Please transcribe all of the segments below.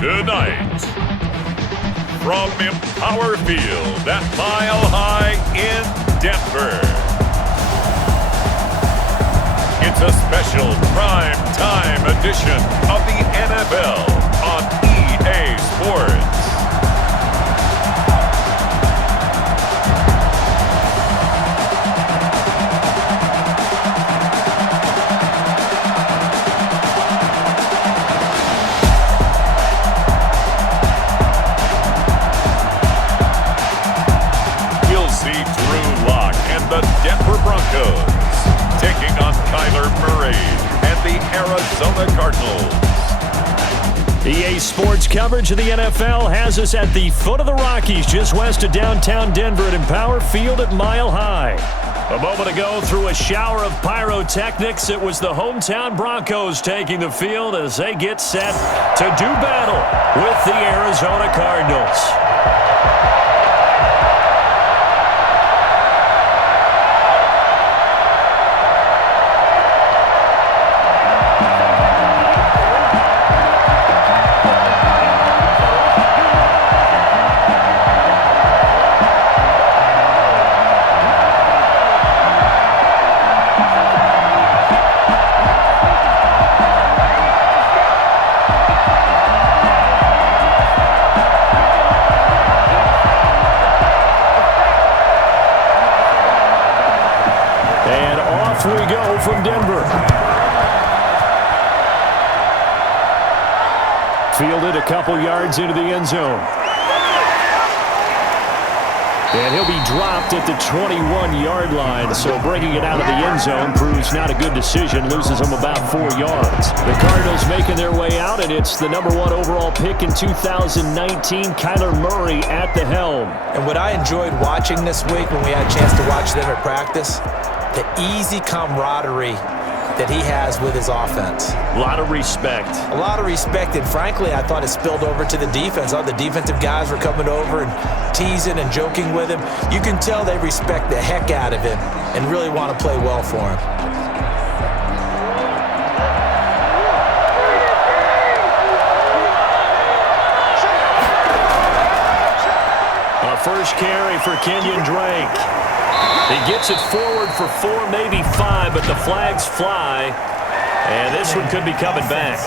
Tonight, from Empower Field at Mile High in Denver, it's a special prime time edition of the NFL on EA Sports. The Denver Broncos taking on Kyler Murray and the Arizona Cardinals. EA Sports coverage of the NFL has us at the foot of the Rockies, just west of downtown Denver at Empower Field at Mile High. A moment ago, through a shower of pyrotechnics, it was the hometown Broncos taking the field as they get set to do battle with the Arizona Cardinals. We go from Denver. Fielded a couple yards into the end zone. And he'll be dropped at the 21-yard line, so bringing it out of the end zone proves not a good decision, loses him about 4 yards. The Cardinals making their way out, and it's the #1 overall pick in 2019, Kyler Murray at the helm. And what I enjoyed watching this week when we had a chance to watch them at practice, the easy camaraderie that he has with his offense. A lot of respect. A lot of respect, and frankly, I thought it spilled over to the defense. All the defensive guys were coming over and teasing and joking with him. You can tell they respect the heck out of him and really want to play well for him. A first carry for Kenyon Drake. He gets it forward for 4, maybe 5, but the flags fly, and this one could be coming back.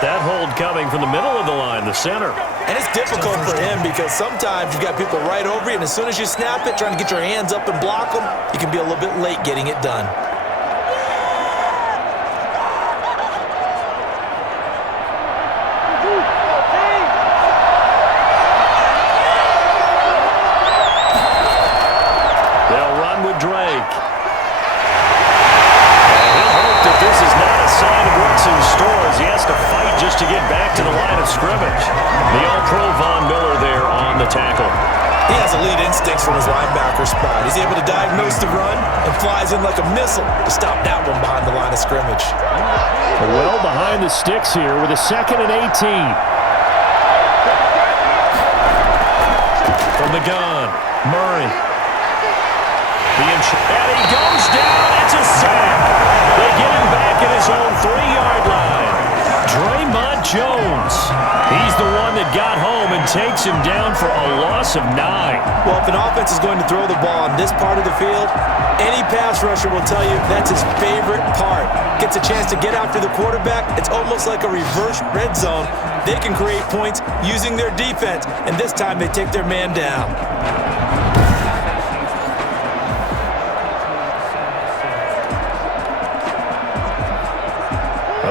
That hold coming from the middle of the line, the center. And it's difficult for him because sometimes you've got people right over you, and as soon as you snap it, trying to get your hands up and block them, you can be a little bit late getting it done. To get back to the line of scrimmage. The All-Pro Von Miller there on the tackle. He has elite instincts from his linebacker spot. He's able to diagnose the run and flies in like a missile to stop that one behind the line of scrimmage. Well behind the sticks here with a 2nd and 18. From the gun, Murray. And he goes down. It's a sack. They get him back at his own 3-yard line. Draymond Jones, he's the one that got home and takes him down for a loss of 9. Well, if an offense is going to throw the ball on this part of the field, any pass rusher will tell you that's his favorite part. Gets a chance to get after the quarterback. It's almost like a reverse red zone. They can create points using their defense, and this time they take their man down.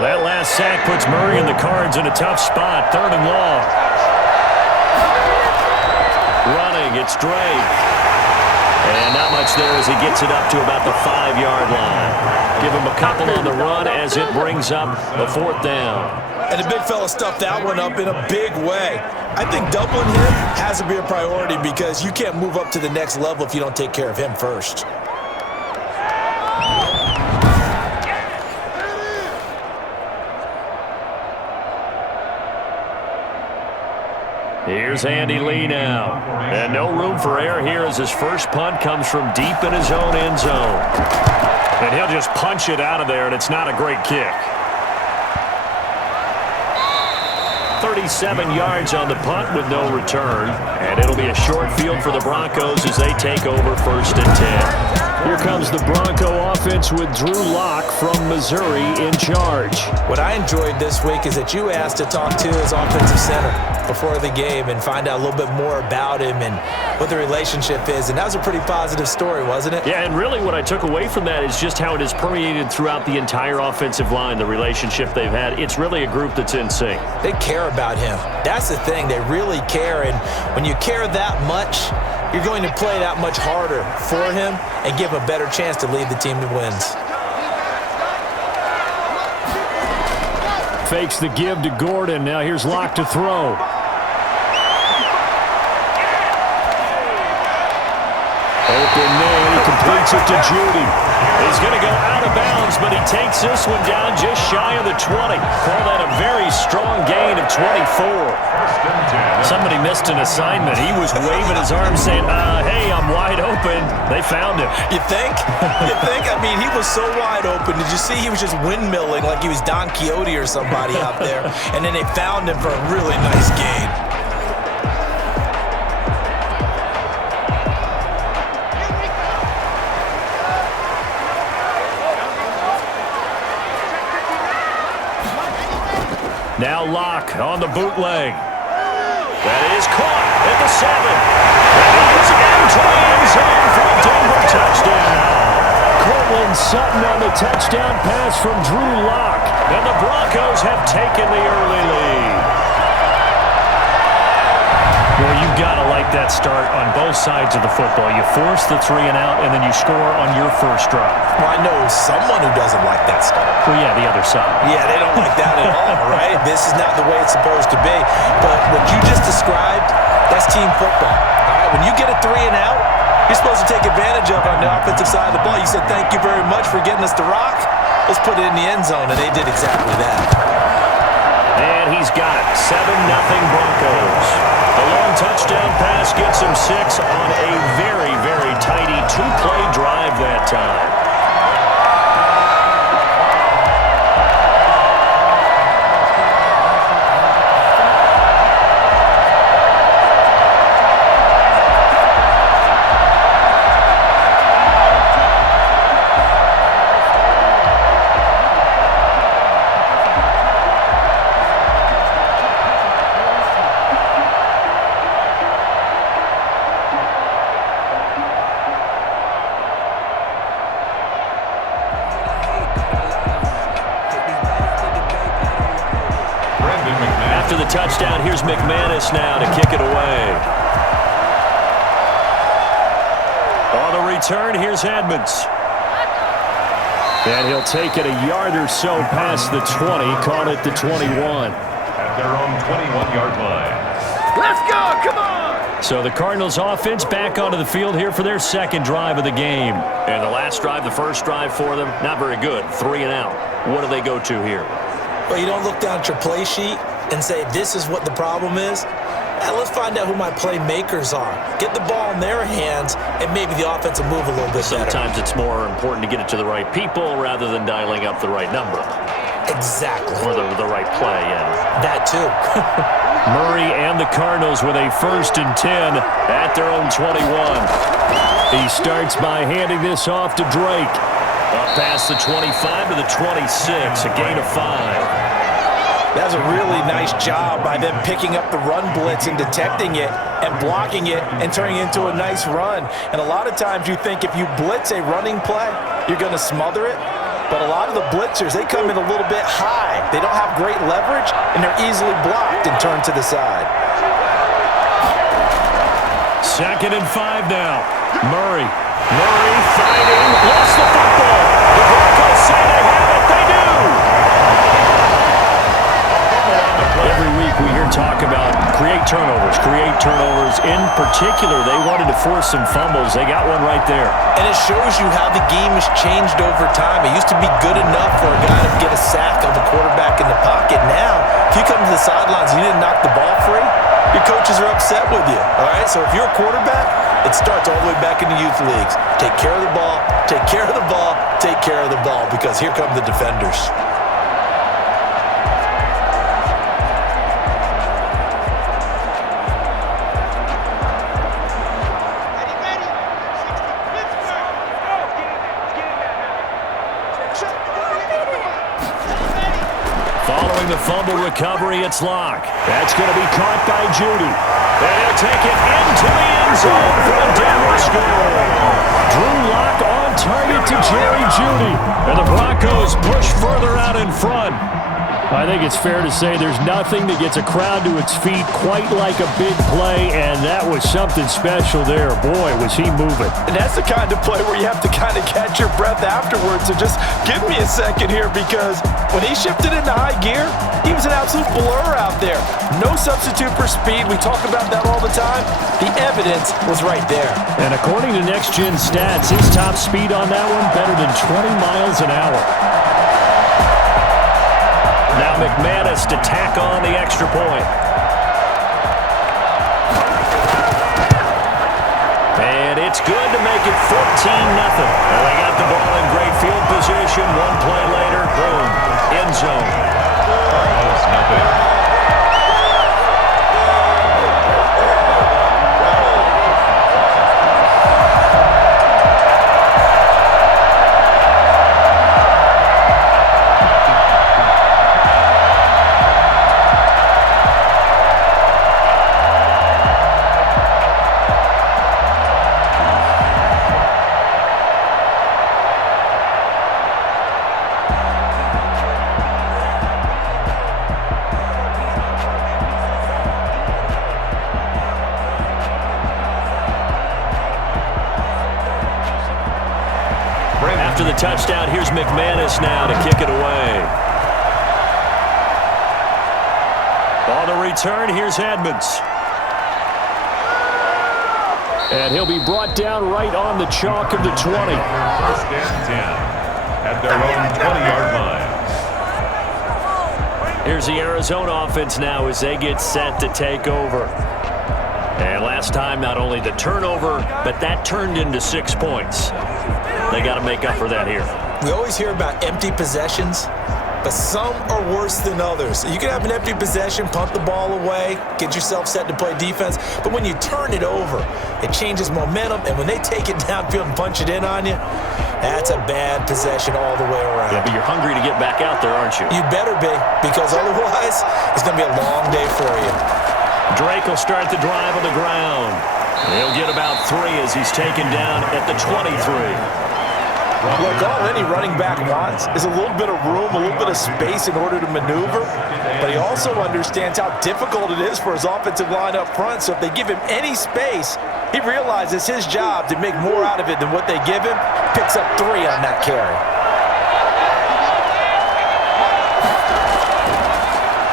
That last sack puts Murray and the Cards in a tough spot. 3rd and long. Running, it's Drake. And not much there as he gets it up to about the 5-yard line. Give him a couple on the run as it brings up a 4th down. And the big fella stuffed that one up in a big way. I think doubling him has to be a priority because you can't move up to the next level if you don't take care of him first. Here's Andy Lee now. And no room for error here as his first punt comes from deep in his own end zone. And he'll just punch it out of there, and it's not a great kick. 37 yards on the punt with no return. And it'll be a short field for the Broncos as they take over 1st and 10. Here comes the Bronco offense with Drew Lock from Missouri in charge. What I enjoyed this week is that you asked to talk to his offensive center before the game and find out a little bit more about him and what the relationship is. And that was a pretty positive story, wasn't it? Yeah, and really what I took away from that is just how it has permeated throughout the entire offensive line, the relationship they've had. It's really a group that's in sync. They care about him. That's the thing. They really care. And when you care that much, you're going to play that much harder for him and give him a better chance to lead the team to wins. Fakes the give to Gordon. Now here's Locke to throw. Open man. He completes it to Judy. He's going to go out of bounds, but he takes this one down just shy of the 20. Call that a very strong gain of 24. Somebody missed an assignment. He was waving his arms saying, hey, I'm wide open. They found him. You think? You think? I mean, he was so wide open. Did you see he was just windmilling like he was Don Quixote or somebody out there? And then they found him for a really nice gain. Now Locke on the bootleg. That is caught at the 7. That is into the end zone for a Denver touchdown. Cortland Sutton on the touchdown pass from Drew Lock. And the Broncos have taken the early lead. Well, you've got to like that start on both sides of the football. You force the 3 and out, and then you score on your first drive. Well, I know someone who doesn't like that start. Well, yeah, the other side. Yeah, they don't like that at all, right? This is not the way it's supposed to be. But what you just described, that's team football. All right, when you get a 3 and out, you're supposed to take advantage of it on the offensive side of the ball. You said, thank you very much for getting us the rock. Let's put it in the end zone, and they did exactly that. And he's got it. 7-0 Broncos. The long touchdown pass gets him 6 on a very, very tidy 2-play drive that time. After the touchdown, here's McManus now to kick it away. On the return, here's Edmonds. And he'll take it a yard or so past the 20, caught at the 21. At their own 21-yard line. Let's go, come on! So the Cardinals offense back onto the field here for their second drive of the game. And the last drive, the first drive for them, not very good. 3 and out. What do they go to here? Well, you don't look down at your play sheet and say, this is what the problem is. Let's find out who my playmakers are. Get the ball in their hands, and maybe the offense will move a little bit better. Sometimes it's more important to get it to the right people rather than dialing up the right number. Exactly. Or the right play, yeah. That too. Murray and the Cardinals with a 1st and 10 at their own 21. He starts by handing this off to Drake. Up past the 25 to the 26, a gain of 5. That's a really nice job by them picking up the run blitz and detecting it and blocking it and turning it into a nice run. And a lot of times you think if you blitz a running play, you're going to smother it. But a lot of the blitzers, they come in a little bit high. They don't have great leverage, and they're easily blocked and turned to the side. 2nd and 5 now. Murray fighting, lost the football. The Broncos say they have it. They do. Every week we hear talk about create turnovers. In particular, they wanted to force some fumbles. They got one right there. And it shows you how the game has changed over time. It used to be good enough for a guy to get a sack of a quarterback in the pocket. Now, if you come to the sidelines and you didn't knock the ball free, your coaches are upset with you. All right? So if you're a quarterback, it starts all the way back in the youth leagues. Take care of the ball, take care of the ball, take care of the ball, because here come the defenders. Following the fumble recovery, it's Locke. That's going to be caught by Judy. And he'll take it into the end zone for the Denver score. Drew Locke on target to Jerry Judy. And the Broncos push further out in front. I think it's fair to say there's nothing that gets a crowd to its feet quite like a big play, and that was something special there. Boy, was he moving. And that's the kind of play where you have to kind of catch your breath afterwards. So just give me a second here, because when he shifted into high gear, he was an absolute blur out there. No substitute for speed. We talk about that all the time. The evidence was right there. And according to Next Gen Stats, his top speed on that one better than 20 miles an hour. Now McManus to tack on the extra point. And it's good to make it 14-0. And they got the ball in great field position. One play later, boom, end zone. After the touchdown, here's McManus now to kick it away. On the return, here's Edmonds. And he'll be brought down right on the chalk of the 20. First and 10 at their own 20-yard line. Here's the Arizona offense now as they get set to take over. And last time, not only the turnover, but that turned into 6 points. They got to make up for that here. We always hear about empty possessions, but some are worse than others. You can have an empty possession, punt the ball away, get yourself set to play defense, but when you turn it over, it changes momentum, and when they take it downfield and punch it in on you, that's a bad possession all the way around. Yeah, but you're hungry to get back out there, aren't you? You better be, because otherwise, it's going to be a long day for you. Drake will start the drive on the ground. He'll get about 3 as he's taken down at the 23. Look, all any running back wants is a little bit of room, a little bit of space in order to maneuver, but he also understands how difficult it is for his offensive line up front, so if they give him any space, he realizes his job to make more out of it than what they give him, picks up 3 on that carry.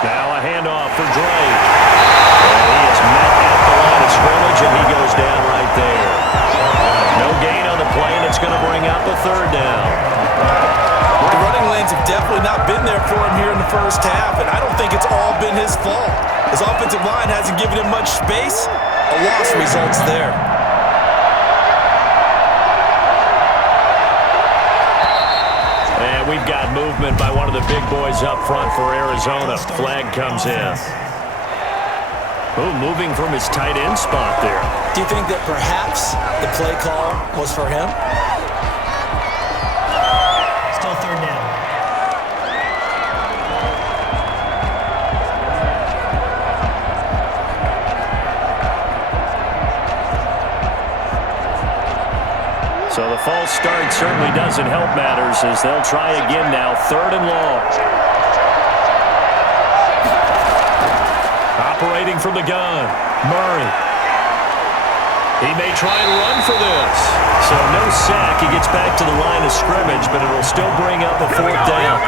Now a handoff for Drake. And he is met at the line of scrimmage, and he goes down right there. No gain on the play, and it's going to bring up a 3rd down. The running lanes have definitely not been there for him here in the first half, and I don't think it's all been his fault. His offensive line hasn't given him much space. A loss results there. And we've got movement by one of the big boys up front for Arizona. Flag comes in. Oh, moving from his tight end spot there. Do you think that perhaps the play call was for him? Still 3rd down. So the false start certainly doesn't help matters as they'll try again now. 3rd and long. Operating from the gun, Murray. He may try and run for this. So no sack. He gets back to the line of scrimmage, but it'll still bring up a 4th down.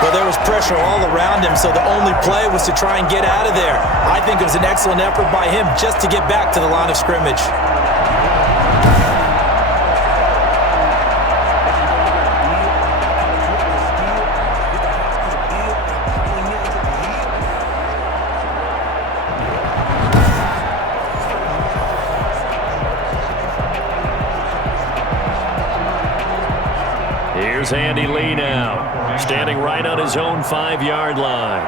Well, there was pressure all around him, so the only play was to try and get out of there. I think it was an excellent effort by him just to get back to the line of scrimmage. Here's Andy Lee now, standing right on his own 5-yard line.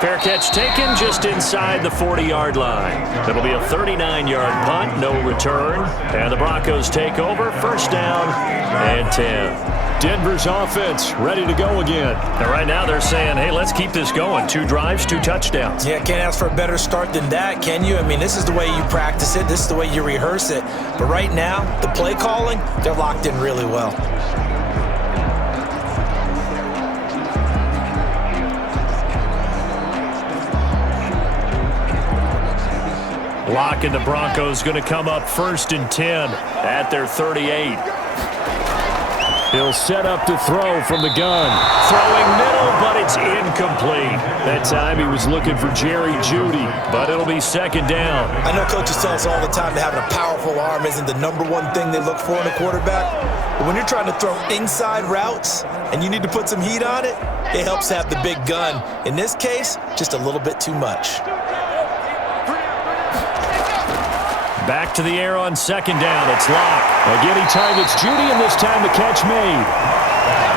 Fair catch taken just inside the 40-yard line. It'll be a 39-yard punt, no return. And the Broncos take over, first down and 10. Denver's offense ready to go again. And right now they're saying, hey, let's keep this going. 2 drives, 2 touchdowns. Yeah, can't ask for a better start than that, can you? I mean, this is the way you practice it. This is the way you rehearse it. But right now, the play calling, they're locked in really well. Lock and the Broncos going to come up first and 10 at their 38. He'll set up to throw from the gun. Throwing middle, but it's incomplete. That time he was looking for Jerry Jeudy, but it'll be second down. I know coaches tell us all the time that having a powerful arm isn't the #1 thing they look for in a quarterback. But when you're trying to throw inside routes and you need to put some heat on it, it helps to have the big gun. In this case, just a little bit too much. Back to the air on second down. It's Locke. Again, he targets Jeudy, and this time the catch made.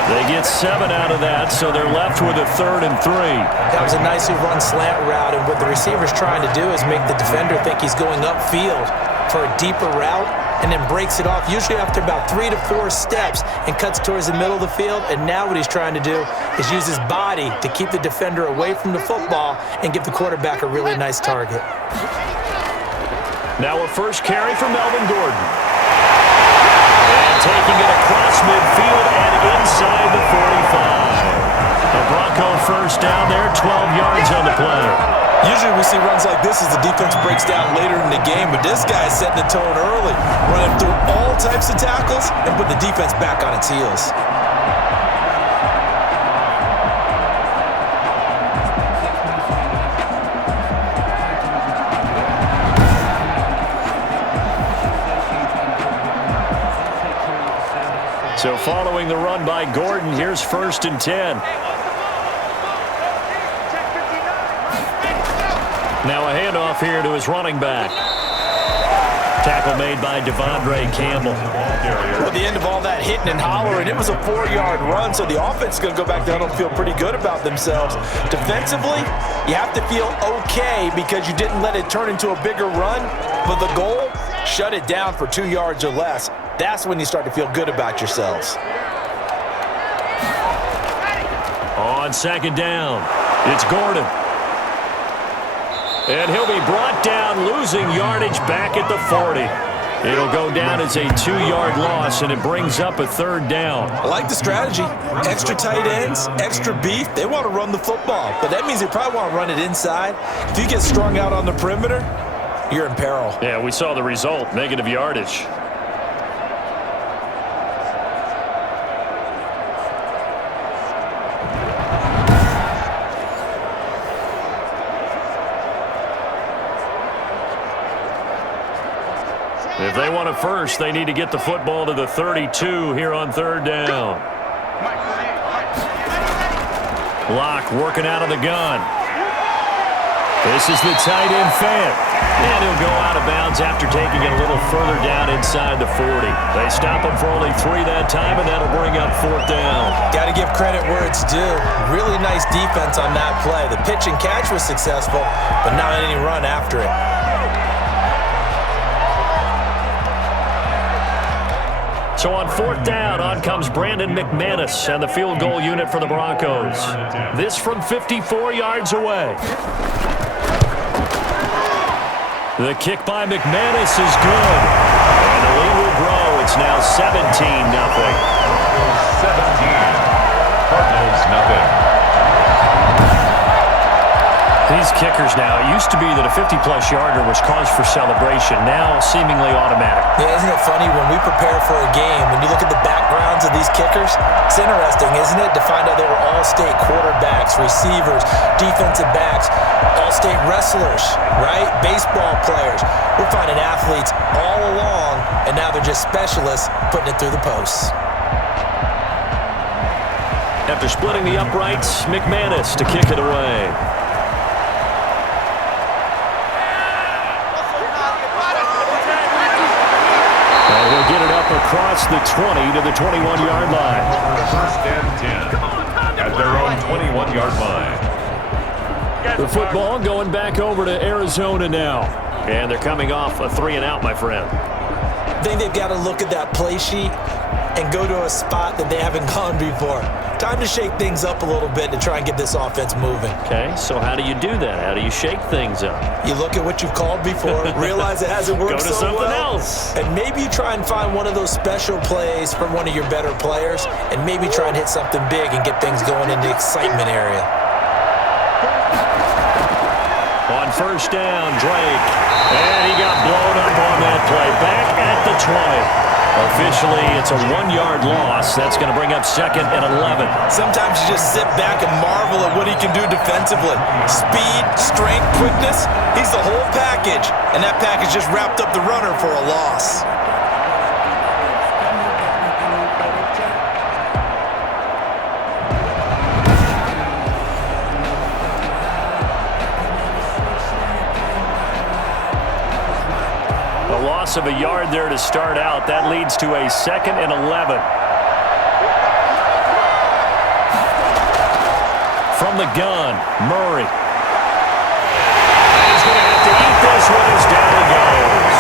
They get 7 out of that, so they're left with a 3rd and 3. That was a nicely run slant route, and what the receiver's trying to do is make the defender think he's going upfield for a deeper route and then breaks it off, usually after about 3 to 4 steps, and cuts towards the middle of the field. And now what he's trying to do is use his body to keep the defender away from the football and give the quarterback a really nice target. Now a first carry for Melvin Gordon. And taking it across midfield and inside the 45. The Bronco first down there, 12 yards on the play. Usually we see runs like this as the defense breaks down later in the game, but this guy's setting the tone early, running through all types of tackles and put the defense back on its heels. So following the run by Gordon, here's first and 10. Now a handoff here to his running back. Tackle made by Devondre Campbell. At the end of all that hitting and hollering, it was a 4-yard run, so the offense is going to go back down and feel pretty good about themselves. Defensively, you have to feel okay because you didn't let it turn into a bigger run, but the goal, shut it down for 2 yards or less. That's when you start to feel good about yourselves. On second down, it's Gordon. And he'll be brought down, losing yardage back at the 40. It'll go down as a 2-yard loss, and it brings up a 3rd down. I like the strategy. Extra tight ends, extra beef. They want to run the football, but that means they probably want to run it inside. If you get strung out on the perimeter, you're in peril. Yeah, we saw the result, negative yardage. If they want it first, they need to get the football to the 32 here on 3rd down. Locke working out of the gun. This is the tight end Fant. And he'll go out of bounds after taking it a little further down inside the 40. They stop him for only 3 that time, and that'll bring up 4th down. Got to give credit where it's due. Really nice defense on that play. The pitch and catch was successful, but not any run after it. So on 4th down, on comes Brandon McManus and the field goal unit for the Broncos. This from 54 yards away. The kick by McManus is good. And the lead will grow. It's now 17-0. 17. Cardinals, nothing. These kickers now, it used to be that a 50-plus yarder was cause for celebration, now seemingly automatic. Yeah, isn't it funny when we prepare for a game, when you look at the backgrounds of these kickers, it's interesting, isn't it, to find out they were all-state quarterbacks, receivers, defensive backs, all-state wrestlers, right? Baseball players. We're finding athletes all along, and now they're just specialists putting it through the posts. After splitting the uprights, McManus to kick it away. Get it up across the 20 to the 21-yard line. First and 10 at their own 21-yard line. The football going back over to Arizona now. And they're coming off a 3-and-out, my friend. I think they've got to look at that play sheet and go to a spot that they haven't gone before. Time to shake things up a little bit to try and get this offense moving. Okay, so how do you do that? How do you shake things up? You look at what you've called before, realize it hasn't worked so well. Go to something else. And maybe you try and find one of those special plays from one of your better players, and maybe try and hit something big and get things going in the excitement area. On first down, Drake. And he got blown up on that play. Back at the 20. Officially, it's a 1-yard loss. That's going to bring up 2nd and 11. Sometimes you just sit back and marvel at what he can do defensively. Speed, strength, quickness. He's the whole package. And that package just wrapped up the runner for a loss. Loss of a yard there to start out. That leads to a 2nd and 11. From the gun, Murray. He's going to have to eat this one as down he goes.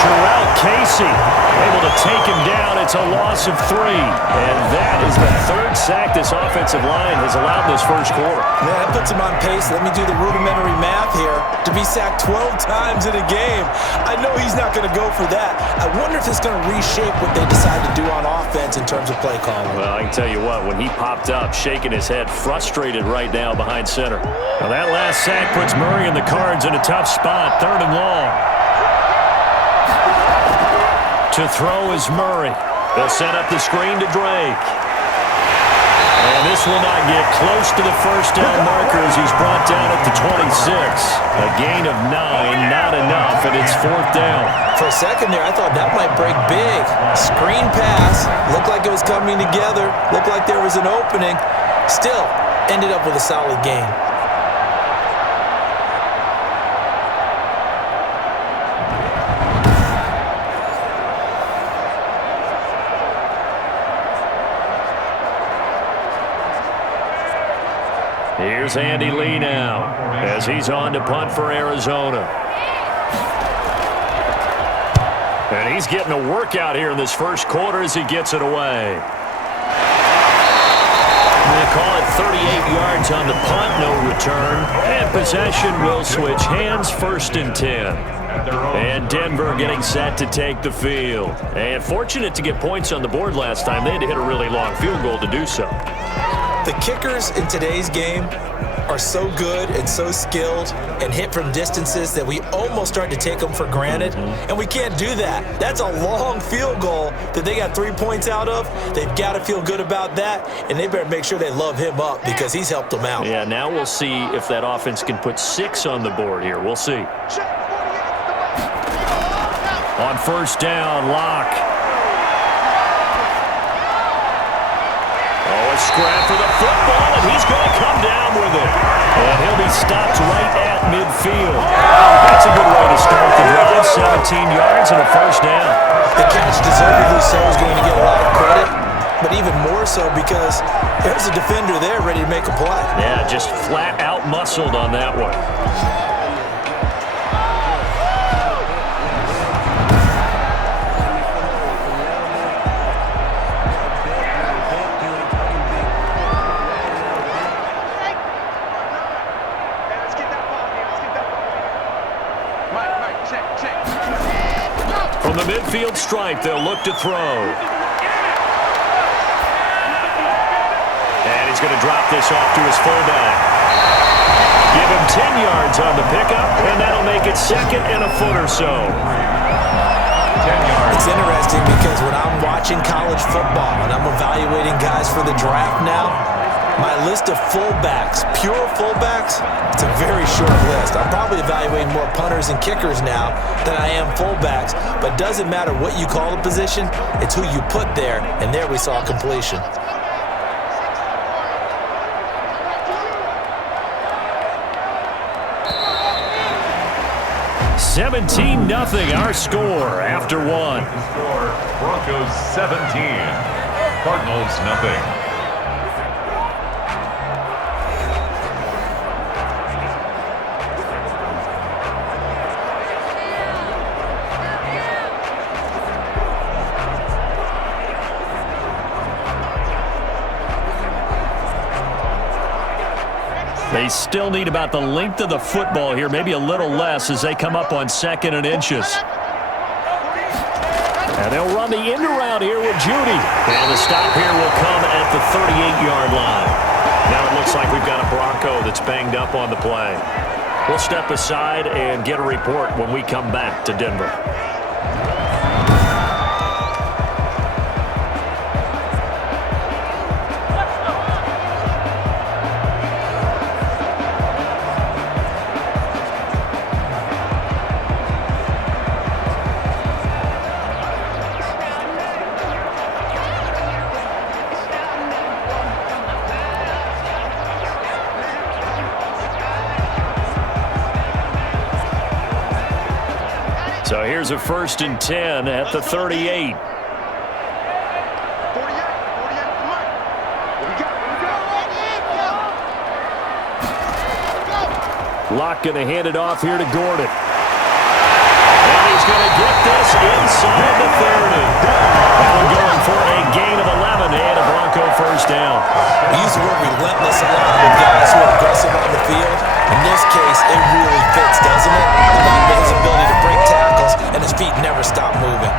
Jarrell Casey able to take him down. It's a loss of 3. And that is the 3rd sack this offensive line has allowed this first quarter. Yeah, that puts him on pace. Let me do the rudimentary math here. To be sacked 12 times in a game. I know he's not going to go for that. I wonder if it's going to reshape what they decide to do on offense in terms of play calling. Well, I can tell you what, when he popped up, shaking his head, frustrated right now behind center. Now that last sack puts Murray and the Cards in a tough spot, 3rd and long. To throw is Murray. They'll set up the screen to Drake. And this will not get close to the first down marker as he's brought down at the 26. A gain of 9, not enough, and it's 4th down. For a second there, I thought that might break big. Screen pass. Looked like it was coming together. Looked like there was an opening. Still, ended up with a solid gain. Here's Andy Lee now as he's on to punt for Arizona. And he's getting a workout here in this first quarter as he gets it away. They call it 38 yards on the punt, no return. And possession will switch hands, 1st and 10. And Denver getting set to take the field. And fortunate to get points on the board last time. They had to hit a really long field goal to do so. The kickers in today's game are so good and so skilled and hit from distances that we almost start to take them for granted, and we can't do that. That's a long field goal that they got 3 points out of. They've got to feel good about that, and they better make sure they love him up because he's helped them out. Yeah, now we'll see if that offense can put 6 on the board here. We'll see. On first down, Locke. Oh, a scrap for the football, and he's going to come down with it. And he'll be stopped right at midfield. That's a good way to start the drive. 17 yards and a first down. The catch deservedly so is going to get a lot of credit, but even more so because there's a defender there ready to make a play. Yeah, just flat out muscled on that one. From the midfield stripe, they'll look to throw. And he's going to drop this off to his fullback. Give him 10 yards on the pickup, and that'll make it 2nd and a foot or so. 10 yards. It's interesting because when I'm watching college football and I'm evaluating guys for the draft now, my list of fullbacks, pure fullbacks, it's a very short list. I'm probably evaluating more punters and kickers now than I am fullbacks, but it doesn't matter what you call the position, it's who you put there, and there we saw completion. $17-0 our score after one. Broncos 17, Cardinals nothing. They still need about the length of the football here, maybe a little less as they come up on 2nd and inches. And they'll run the end around here with Judy. And the stop here will come at the 38-yard line. Now it looks like we've got a Bronco that's banged up on the play. We'll step aside and get a report when we come back to Denver. So here's a 1st and 10 at the 38. Locke going to hand it off here to Gordon. And he's going to get this inside the 30. And we're going for a gain of 11 and a Bronco first down. We use the word relentless a lot with guys who are aggressive on the field. In this case, it really fits, doesn't it? His ability to break tackles and his feet never stop moving.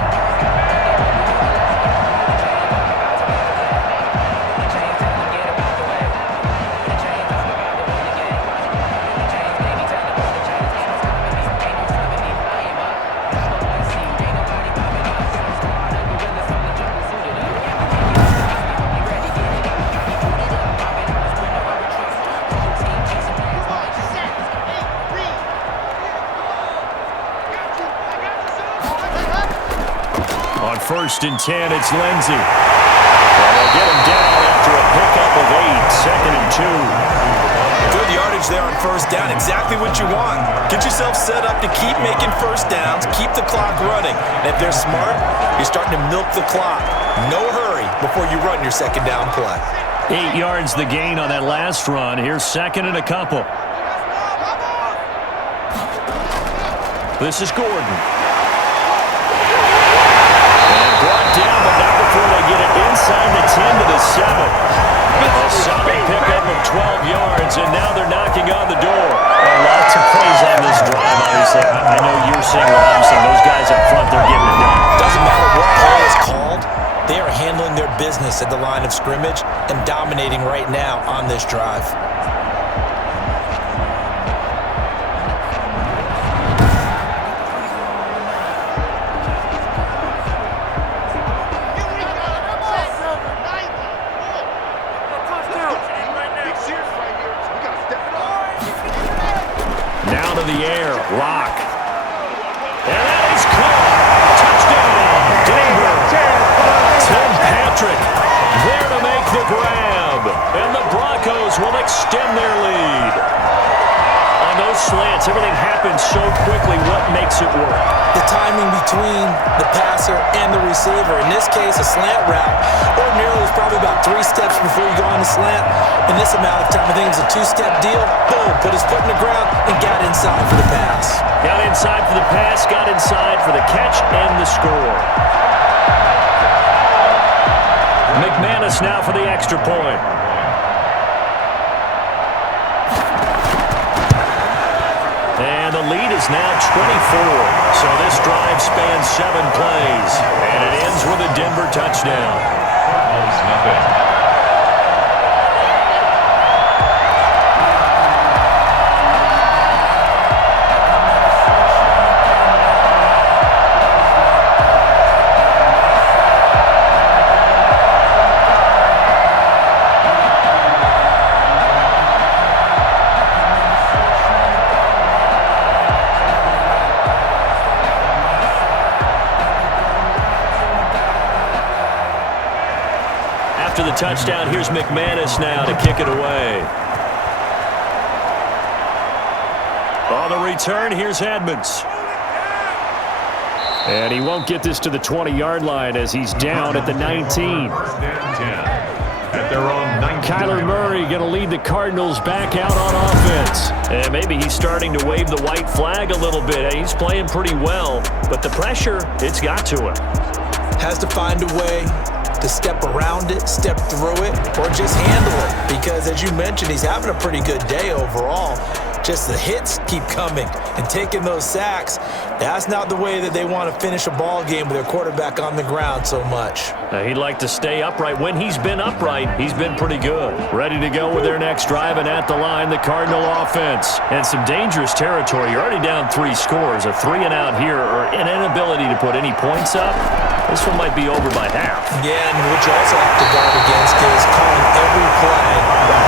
On 1st and 10, it's Lindsey. And they'll get him down after a pickup of 8, 2nd and 2. Good yardage there on 1st down, exactly what you want. Get yourself set up to keep making 1st downs, keep the clock running. And if they're smart, you're starting to milk the clock. No hurry before you run your 2nd down play. 8 yards the gain on that last run. Here's 2nd and a couple. This is Gordon. Brought down, but not before they get it inside the 10 to the 7. A solid pickup of 12 yards, and now they're knocking on the door. Lots of plays on this drive, obviously. I know you're seeing what I'm seeing. Those guys up front, they're getting it done. Doesn't matter what play is called. They are handling their business at the line of scrimmage and dominating right now on this drive. The air, Locke. And that is caught. Touchdown, Denver. Tim Patrick there to make the grab. And the Broncos will extend their lead. On those slants, everything happens so quickly. What makes it work? The timing between the passer and the receiver. In this case, a slant route. Ordinarily, it's probably about 3 steps before you go on the slant. In this amount of time, I think it was a 2-step deal. Boom, put his foot in the ground and got inside for the pass. Got inside for the pass, got inside for the catch and the score. McManus now for the extra point. And the lead is now 24. So this drive spans 7 plays. And it ends with a Denver touchdown. Nothing. After the touchdown, here's McManus now to kick it away. On the return, here's Edmonds. And he won't get this to the 20-yard line as he's down at the 19. At their own 19. Kyler Murray going to lead the Cardinals back out on offense. And maybe he's starting to wave the white flag a little bit. He's playing pretty well, but the pressure, it's got to him. Has to find a way to step around it, step through it, or just handle it. Because as you mentioned, he's having a pretty good day overall. Just the hits keep coming and taking those sacks. That's not the way that they want to finish a ball game with their quarterback on the ground so much. He'd like to stay upright. When he's been upright, he's been pretty good. Ready to go with their next drive, and at the line, the Cardinal offense. And some dangerous territory. You're already down 3 scores. A 3-and-out here, or an inability to put any points up. This one might be over by half. Yeah, and what you also have to guard against is calling every play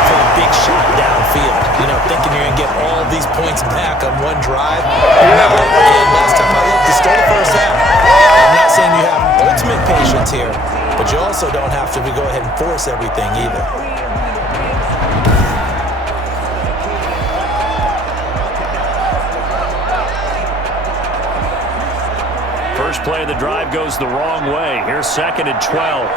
for a big shot downfield. You know, thinking you're going to get all these points back on one drive. And last time I looked, it's still the first half. I'm not saying you have ultimate patience here, but you also don't have to go ahead and force everything either. First play of the drive goes the wrong way. Here's 2nd and 12.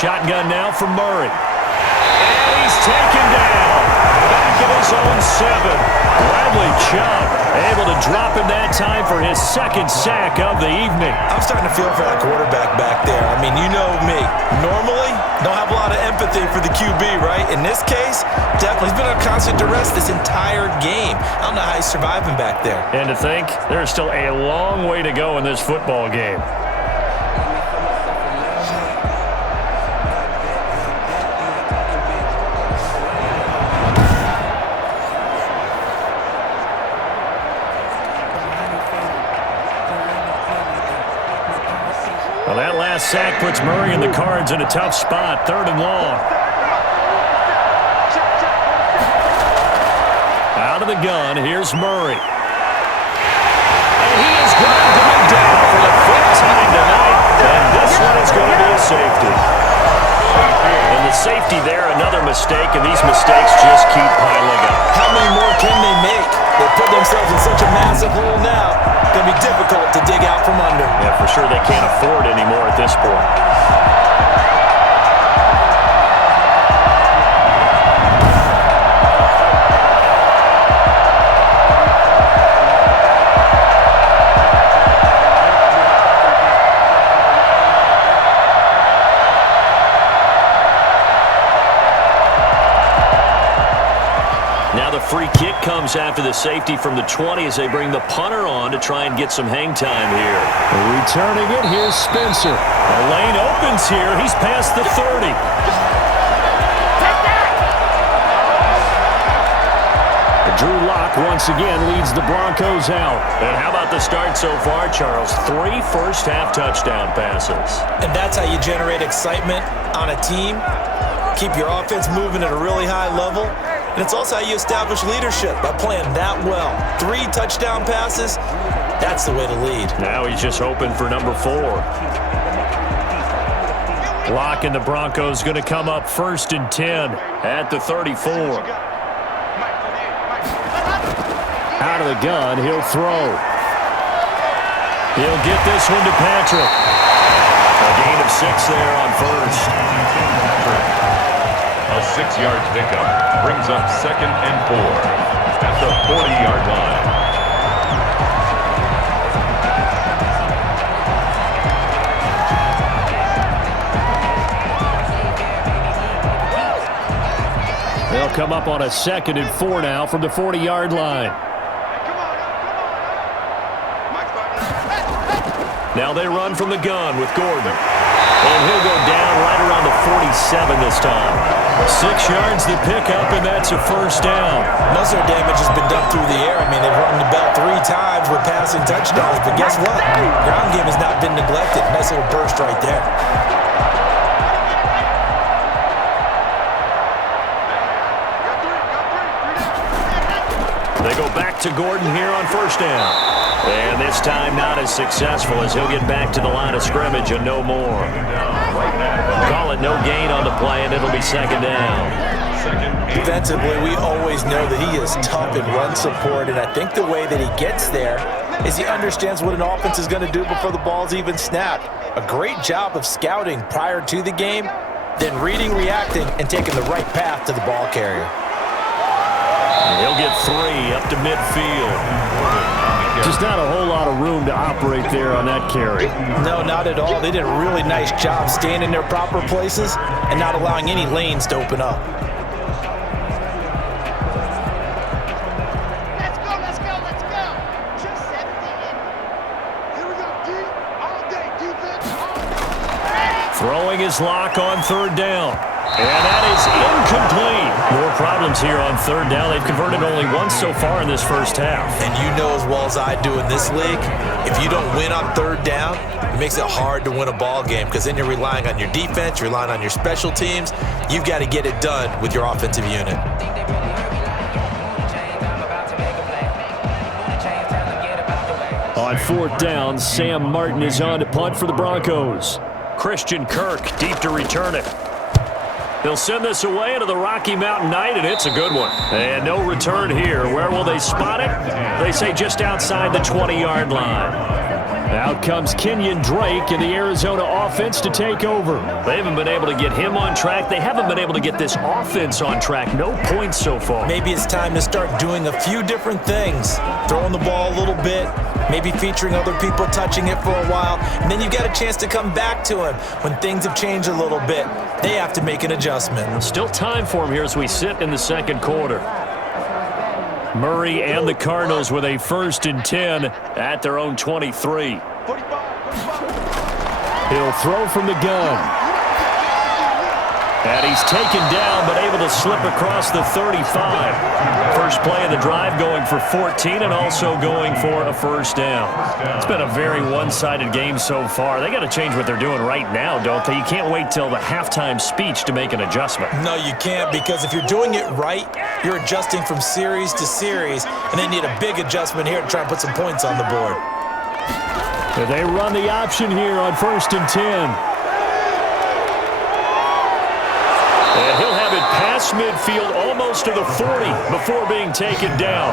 Shotgun now for Murray. And he's taken down. Back at his own 7. Bradley Chubb able to drop him that time for his 2nd sack of the evening. I'm starting to feel for that quarterback back there. I mean, you know me. Normally, don't have a lot of empathy for the QB, right? In this case, definitely. He's been on constant duress this entire game. I don't know how he's surviving back there. And to think, there's still a long way to go in this football game. Well, that last sack puts Murray and the Cards in a tough spot. 3rd and long. Out of the gun, here's Murray. And he is going to go down for the 5th time tonight. And this one is going to be a safety. And the safety there, another mistake, and these mistakes just keep piling up. How many more can they make? They put themselves in such a massive hole now. It's going to be difficult to dig out from under. Yeah, for sure they can't afford anymore at this point. Free kick comes after the safety from the 20 as they bring the punter on to try and get some hang time here. Returning it, here's Spencer. The lane opens here. He's past the 30. Drew Lock once again leads the Broncos out. And how about the start so far, Charles? 3 first-half touchdown passes. And that's how you generate excitement on a team. Keep your offense moving at a really high level. And it's also how you establish leadership, by playing that well. 3 touchdown passes, that's the way to lead. Now he's just hoping for number 4. Lock and the Broncos going to come up 1st and 10 at the 34. Out of the gun, he'll throw. He'll get this one to Patrick. A gain of 6 there on 1st. A 6-yard pickup brings up 2nd and 4 at the 40-yard line. They'll come up on a 2nd and 4 now from the 40-yard line. Now they run from the gun with Gordon. And he'll go down right around the 47 this time. 6 yards to pick up, and that's a 1st down. Most of their damage has been done through the air. I mean, they've run the bell 3 times with passing touchdowns, but guess what? Ground game has not been neglected. Nice little burst right there. They go back to Gordon here on 1st down. And this time not as successful as he'll get back to the line of scrimmage and no more. Call it no gain on the play, and it'll be 2nd down. Defensively, we always know that he is tough in run support, and I think the way that he gets there is he understands what an offense is going to do before the ball's even snapped. A great job of scouting prior to the game, then reading, reacting, and taking the right path to the ball carrier. He'll get 3 up to midfield. Just not a whole lot of room to operate there on that carry. No, not at all. They did a really nice job staying in their proper places and not allowing any lanes to open up. Let's go, let's go, let's go. Just 17. Here we go, D. All day, defense, all day. Ready? Throwing his lock on third down. And that is incomplete. More problems here on third down. They've converted only once so far in this first half. And you know as well as I do in this league, if you don't win on third down, it makes it hard to win a ball game because then you're relying on your defense, you're relying on your special teams. You've got to get it done with your offensive unit. On fourth down, Sam Martin is on to punt for the Broncos. Christian Kirk deep to return it. They'll send this away into the Rocky Mountain Night, and it's a good one. And no return here. Where will they spot it? They say just outside the 20-yard line. Out comes Kenyon Drake and the Arizona offense to take over. They haven't been able to get him on track. They haven't been able to get this offense on track. No points so far. Maybe it's time to start doing a few different things. Throwing the ball a little bit, maybe featuring other people touching it for a while, and then you've got a chance to come back to him when things have changed a little bit. They have to make an adjustment. Still time for him here as we sit in the second quarter. Murray and the Cardinals with a 1st and 10 at their own 23. He'll throw from the gun. And he's taken down, but able to slip across the 35. First play of the drive going for 14 and also going for a first down. It's been a very one-sided game so far. They got to change what they're doing right now, don't they? You can't wait till the halftime speech to make an adjustment. No, you can't, because if you're doing it right, you're adjusting from series to series, and they need a big adjustment here to try and put some points on the board. They run the option here on 1st and 10. And he'll have it past midfield almost to the 40 before being taken down.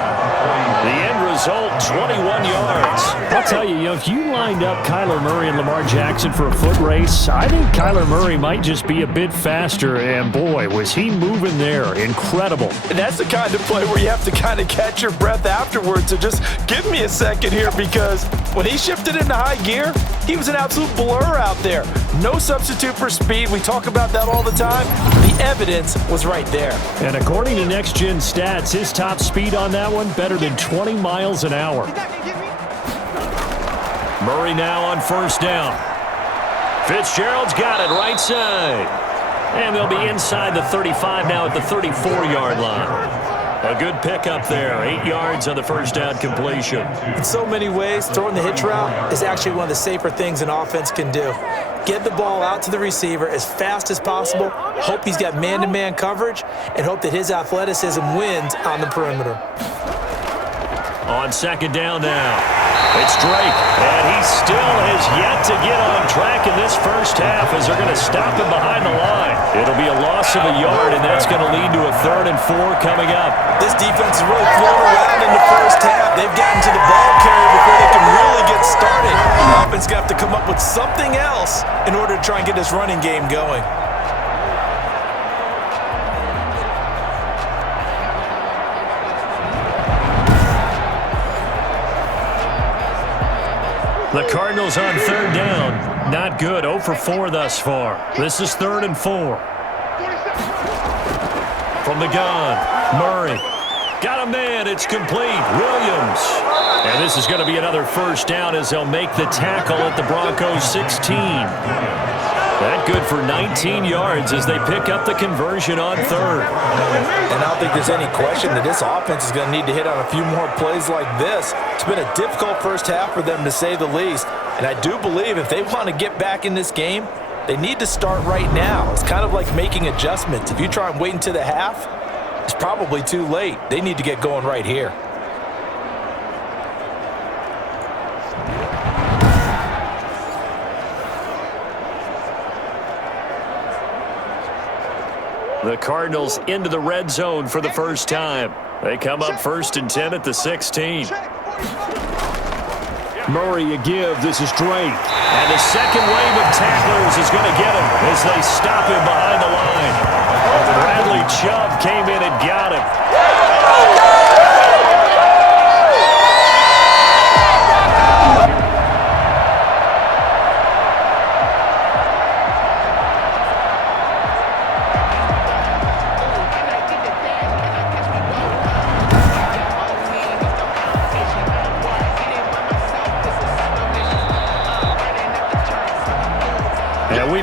The end result, 21 yards. I'll tell you, if you lined up Kyler Murray and Lamar Jackson for a foot race, I think Kyler Murray might just be a bit faster, and boy, was he moving there. Incredible. And that's the kind of play where you have to kind of catch your breath afterwards. So just give me a second here, because when he shifted into high gear, he was an absolute blur out there. No substitute for speed. We talk about that all the time. The evidence was right there. And according to Next Gen Stats, his top speed on that one, better than 20 miles an hour. Murray now on first down. Fitzgerald's got it right side. And they'll be inside the 35 now at the 34-yard line. A good pickup there. 8 yards on the first down completion. In so many ways, throwing the hitch route is actually one of the safer things an offense can do. Get the ball out to the receiver as fast as possible, hope he's got man-to-man coverage, and hope that his athleticism wins on the perimeter. On second down now, it's Drake, and he still has yet to get on track in this first half as they're going to stop him behind the line. It'll be a loss of a yard, and that's going to lead to a 3rd and 4 coming up. This defense is really floating around in the first half. They've gotten to the ball carrier before they can really get started. The offense got to come up with something else in order to try and get this running game going. The Cardinals on third down. Not good. 0 for 4 thus far. This is 3rd and 4. From the gun, Murray. Got a man. It's complete. Williams. And this is going to be another first down as they'll make the tackle at the Broncos 16. That good for 19 yards as they pick up the conversion on 3rd. And I don't think there's any question that this offense is going to need to hit on a few more plays like this. It's been a difficult first half for them, to say the least. And I do believe if they want to get back in this game, they need to start right now. It's kind of like making adjustments. If you try and wait until the half, it's probably too late. They need to get going right here. The Cardinals into the red zone for the first time. They come up 1st and 10 at the 16. Murray a give. This is Drake. And the second wave of tacklers is going to get him as they stop him behind the line. Bradley Chubb came in and got him.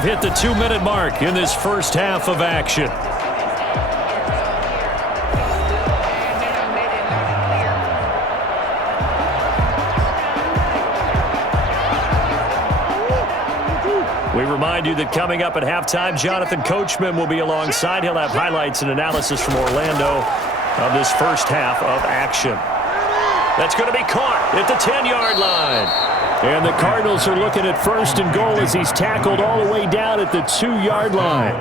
hit the 2-minute mark in this first half of action. We remind you that coming up at halftime, Jonathan Coachman will be alongside. He'll have highlights and analysis from Orlando of this first half of action. That's going to be caught at the 10-yard line. And the Cardinals are looking at first and goal as he's tackled all the way down at the 2-yard line.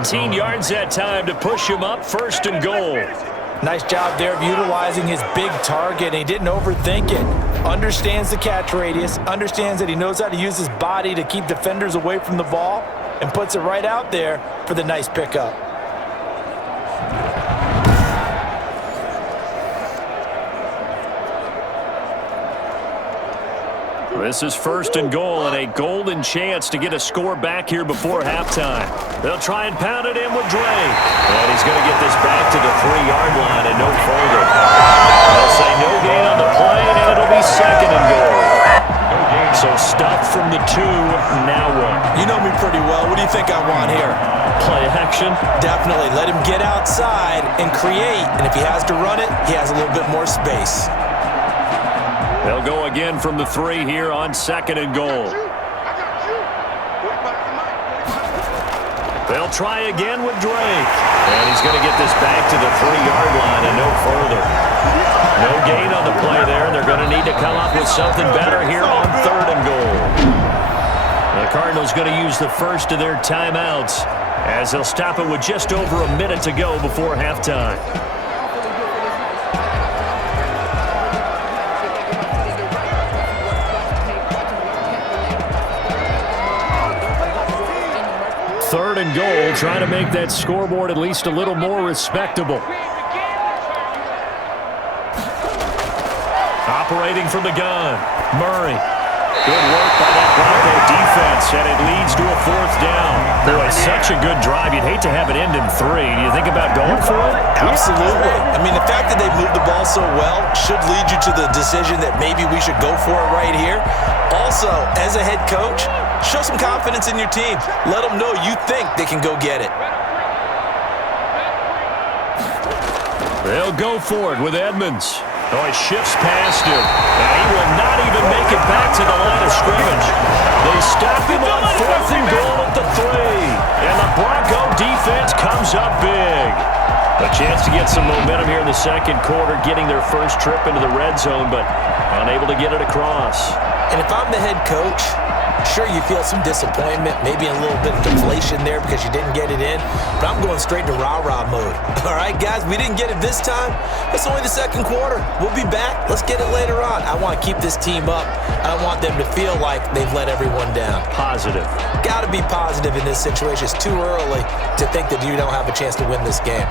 18 yards that time to push him up, first and goal. Nice job there of utilizing his big target. He didn't overthink it. Understands the catch radius, understands that he knows how to use his body to keep defenders away from the ball, and puts it right out there for the nice pickup. This is first and goal and a golden chance to get a score back here before halftime. They'll try and pound it in with Drake. And he's going to get this back to the 3-yard line and no further. They'll say no gain on the play, and it'll be second and goal. So stop from the 2, now what? You know me pretty well. What do you think I want here? Play action? Definitely. Let him get outside and create. And if he has to run it, he has a little bit more space. They'll go again from the 3 here on second and goal. They'll try again with Drake. And he's going to get this back to the 3-yard line and no further. No gain on the play there. They're going to need to come up with something better here on third and goal. The Cardinals going to use the first of their timeouts as they'll stop it with just over a minute to go before halftime. Third and goal, trying to make that scoreboard at least a little more respectable. Operating from the gun, Murray. Good work by that Bronco defense, and it leads to a 4th down. Boy, such a good drive. You'd hate to have it end in 3. Do you think about going for it? Absolutely. I mean, the fact that they moved the ball so well should lead you to the decision that maybe we should go for it right here. Also, as a head coach, show some confidence in your team. Let them know you think they can go get it. They'll go for it with Edmonds. Oh, he shifts past him, and he will not even make it back to the line of scrimmage. They stop him on 4th and goal at the 3, and the Bronco defense comes up big. A chance to get some momentum here in the second quarter, getting their first trip into the red zone, but unable to get it across. And if I'm the head coach, sure, you feel some disappointment, maybe a little bit of deflation there because you didn't get it in, but I'm going straight to rah-rah mode. All right, guys, we didn't get it this time. It's only the second quarter. We'll be back. Let's get it later on. I want to keep this team up. I don't want them to feel like they've let everyone down. Positive. Got to be positive in this situation. It's too early to think that you don't have a chance to win this game.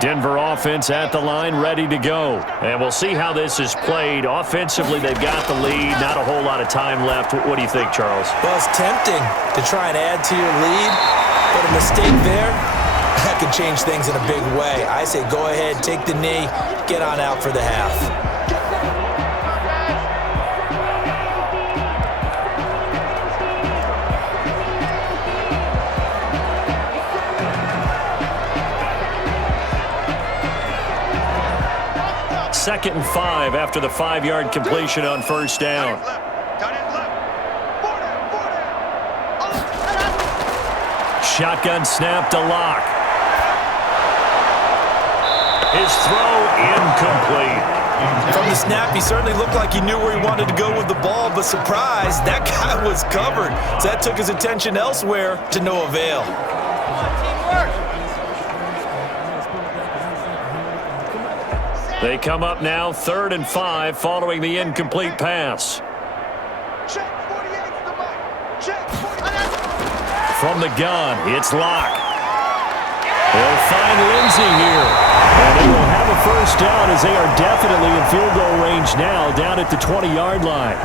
Denver offense at the line, ready to go. And we'll see how this is played. Offensively, they've got the lead. Not a whole lot of time left. What do you think, Charles? Well, it's tempting to try and add to your lead, but a mistake there, that could change things in a big way. I say go ahead, take the knee, get on out for the half. Second and 5 after the 5-yard completion on first down. Shotgun snap to Locke. His throw incomplete. From the snap, he certainly looked like he knew where he wanted to go with the ball, but surprise, that guy was covered. So that took his attention elsewhere to no avail. They come up now, 3rd and 5, following the incomplete pass. From the gun, it's Locke. They'll find Lindsey here. And they will have a first down as they are definitely in field goal range now, down at the 20-yard line.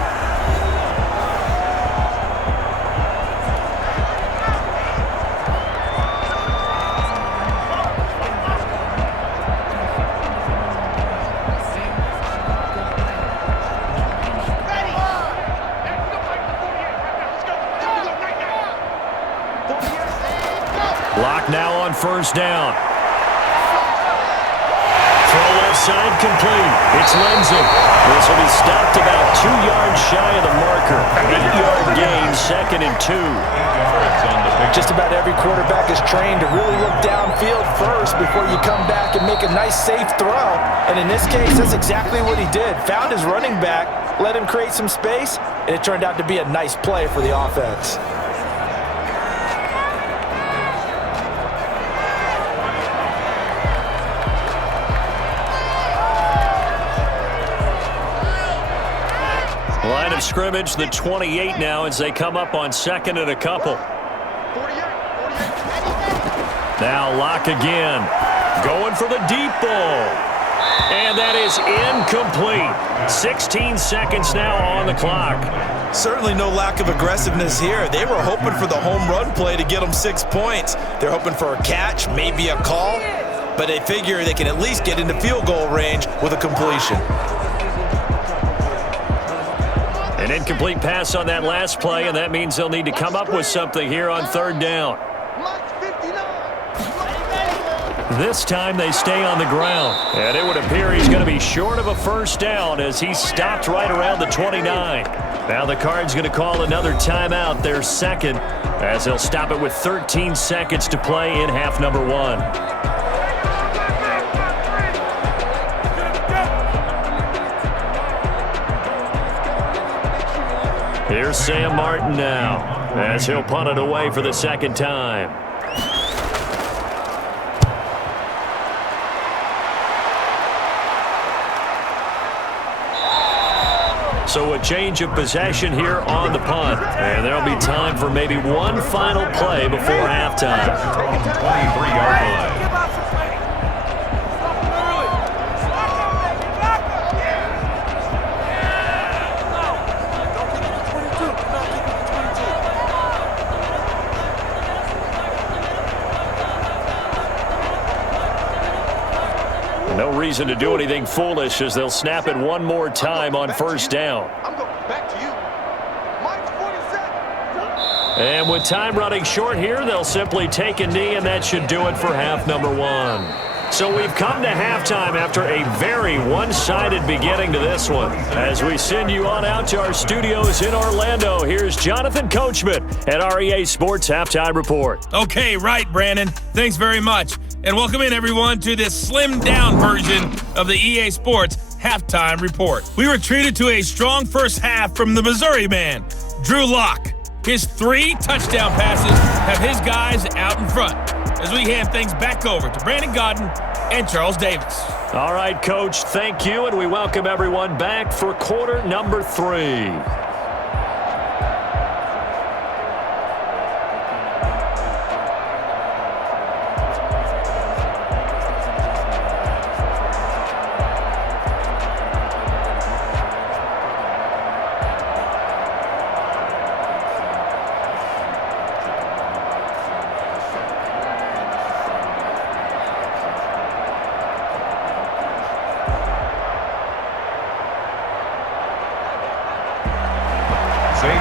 Lock now on first down. Throw left side complete. It's Lindsay. This will be stopped about 2 yards shy of the marker. 8-yard gain, 2nd and 2. Just about every quarterback is trained to really look downfield first before you come back and make a nice, safe throw. And in this case, that's exactly what he did. Found his running back, let him create some space, and it turned out to be a nice play for the offense. Line of scrimmage, the 28 now as they come up on 2nd and a couple. Now Lock again. Going for the deep ball. And that is incomplete. 16 seconds now on the clock. Certainly no lack of aggressiveness here. They were hoping for the home run play to get them 6 points. They're hoping for a catch, maybe a call, but they figure they can at least get into field goal range with a completion. An incomplete pass on that last play, and that means they'll need to come up with something here on 3rd down. This time they stay on the ground, and it would appear he's going to be short of a first down as he's stopped right around the 29. Now the Cards going to call another timeout, their 2nd, as they'll stop it with 13 seconds to play in half number 1. Here's Sam Martin now, as he'll punt it away for the 2nd time. So a change of possession here on the punt, and there'll be time for maybe one final play before halftime. 23-yard line. No reason to do anything foolish as they'll snap it one more time on first down. I'm going back to you. Mike 47. And with time running short here, they'll simply take a knee, and that should do it for half number 1. So we've come to halftime after a very one-sided beginning to this one. As we send you on out to our studios in Orlando, here's Jonathan Coachman at our EA Sports Halftime Report. Okay, right, Brandon. Thanks very much. And welcome in, everyone, to this slimmed-down version of the EA Sports Halftime Report. We were treated to a strong first half from the Missouri man, Drew Lock. His 3 touchdown passes have his guys out in front as we hand things back over to Brandon Godden and Charles Davis. All right, Coach, thank you, and we welcome everyone back for quarter number 3.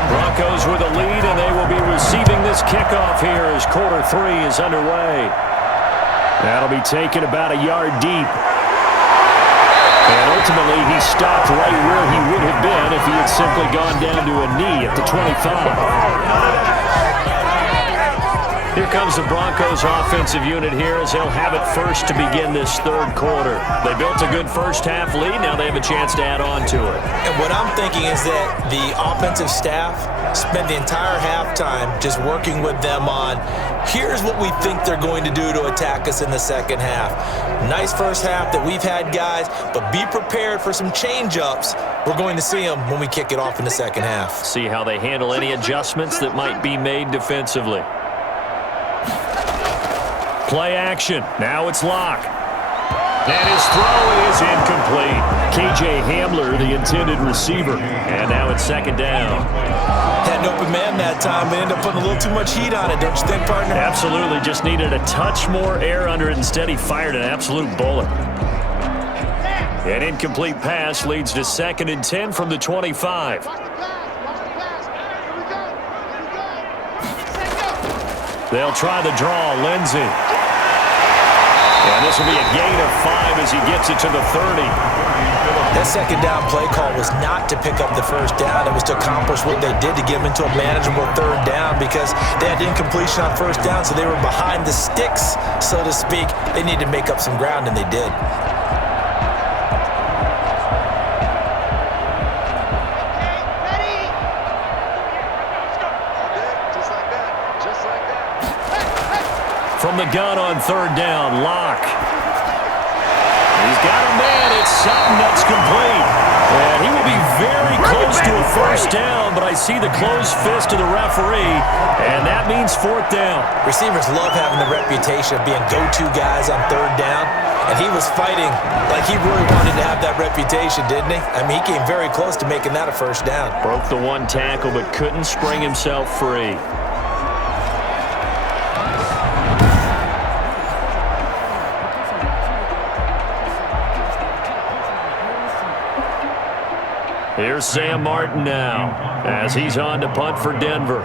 Broncos with a lead, and they will be receiving this kickoff here as quarter 3 is underway. That'll be taken about a yard deep. And ultimately, he stopped right where he would have been if he had simply gone down to a knee at the 25. Here comes the Broncos offensive unit here as they'll have it first to begin this 3rd quarter. They built a good first half lead. Now they have a chance to add on to it. And what I'm thinking is that the offensive staff spent the entire halftime just working with them on, here's what we think they're going to do to attack us in the 2nd half. Nice first half that we've had, guys, but be prepared for some change-ups. We're going to see them when we kick it off in the 2nd half. See how they handle any adjustments that might be made defensively. Play action. Now it's Lock. And his throw is incomplete. KJ Hamler, the intended receiver. And now it's 2nd down. Had an open man that time, but ended up putting a little too much heat on it, don't you think, partner? Absolutely. Just needed a touch more air under it. Instead, he fired an absolute bullet. An incomplete pass leads to 2nd and 10 from the 25. They'll try the draw. Lindsey. And this will be a gain of 5 as he gets it to the 30. That second down play call was not to pick up the first down. It was to accomplish what they did to get them into a manageable third down because they had incompletion on first down, so they were behind the sticks, so to speak. They needed to make up some ground, and they did. From the gun on third down, Locke. He's got a man. It's something that's complete. And he will be very close to a first down, but I see the closed fist of the referee, and that means fourth down. Receivers love having the reputation of being go-to guys on third down, and he was fighting like he really wanted to have that reputation, didn't he? I mean, he came very close to making that a first down. Broke the one tackle, but couldn't spring himself free. Here's Sam Martin now as he's on to punt for Denver.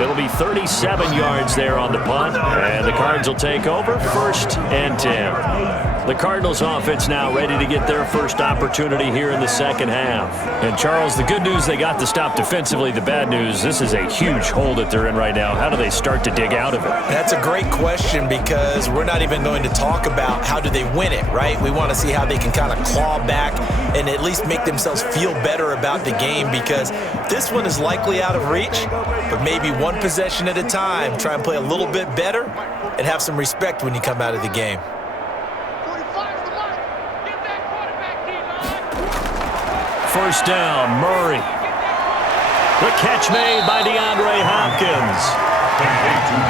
It'll be 37 yards there on the punt, and the Cards will take over, first and 10. The Cardinals offense now ready to get their first opportunity here in the second half. And Charles, the good news, they got the stop defensively. The bad news, this is a huge hole that they're in right now. How do they start to dig out of it? That's a great question because we're not even going to talk about how do they win it, right? We want to see how they can kind of claw back and at least make themselves feel better about the game because this one is likely out of reach, but maybe one possession at a time. Try and play a little bit better and have some respect when you come out of the game. First down, Murray. The catch made by DeAndre Hopkins.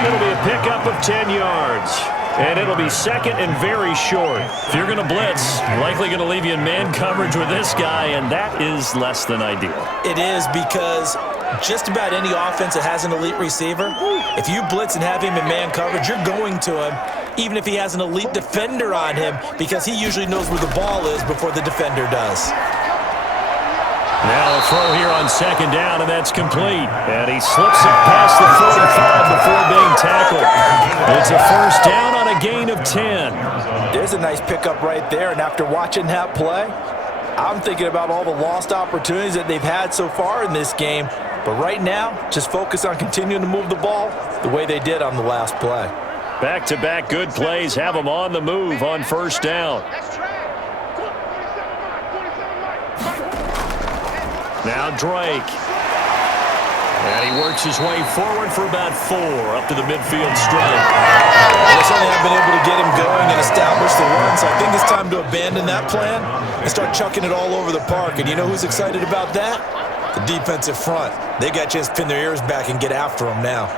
It'll be a pickup of 10 yards. And it'll be second and very short. If you're going to blitz, likely going to leave you in man coverage with this guy, and that is less than ideal. It is because just about any offense that has an elite receiver, if you blitz and have him in man coverage, you're going to him, even if he has an elite defender on him, because he usually knows where the ball is before the defender does. Now a throw here on second down, and that's complete. And he slips it past the 45 before being tackled. It's a first down on a gain of 10. There's a nice pickup right there, and after watching that play, I'm thinking about all the lost opportunities that they've had so far in this game. But right now, just focus on continuing to move the ball the way they did on the last play. Back-to-back good plays have them on the move on first down. Now Drake. And he works his way forward for about 4 up to the midfield stripe. They certainly have been able to get him going and establish the run, so I think it's time to abandon that plan and start chucking it all over the park. And you know who's excited about that? The defensive front. They got a chance to pin their ears back and get after him now.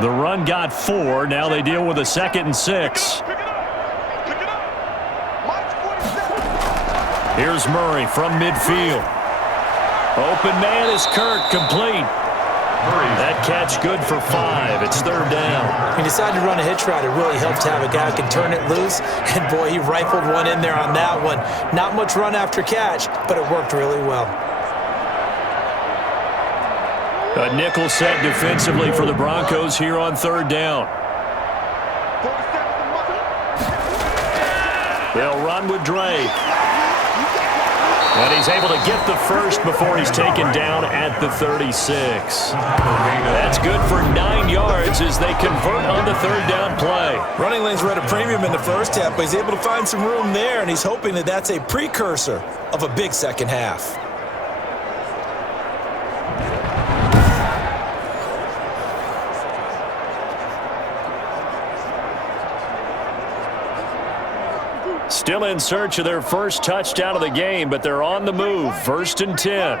The run got 4. Now they deal with a 2nd and 6. Here's Murray from midfield. Open man is Kirk, complete. That catch good for 5. It's third down. He decided to run a hitch route. It really helped to have a guy who can turn it loose. And, boy, he rifled one in there on that one. Not much run after catch, but it worked really well. A nickel set defensively for the Broncos here on third down. They'll run with Drake. And he's able to get the first before he's taken down at the 36. That's good for 9 yards as they convert on the third down play. Running lanes were at a premium in the first half, but he's able to find some room there, and he's hoping that that's a precursor of a big second half. Still in search of their first touchdown of the game, but they're on the move. 1st and 10.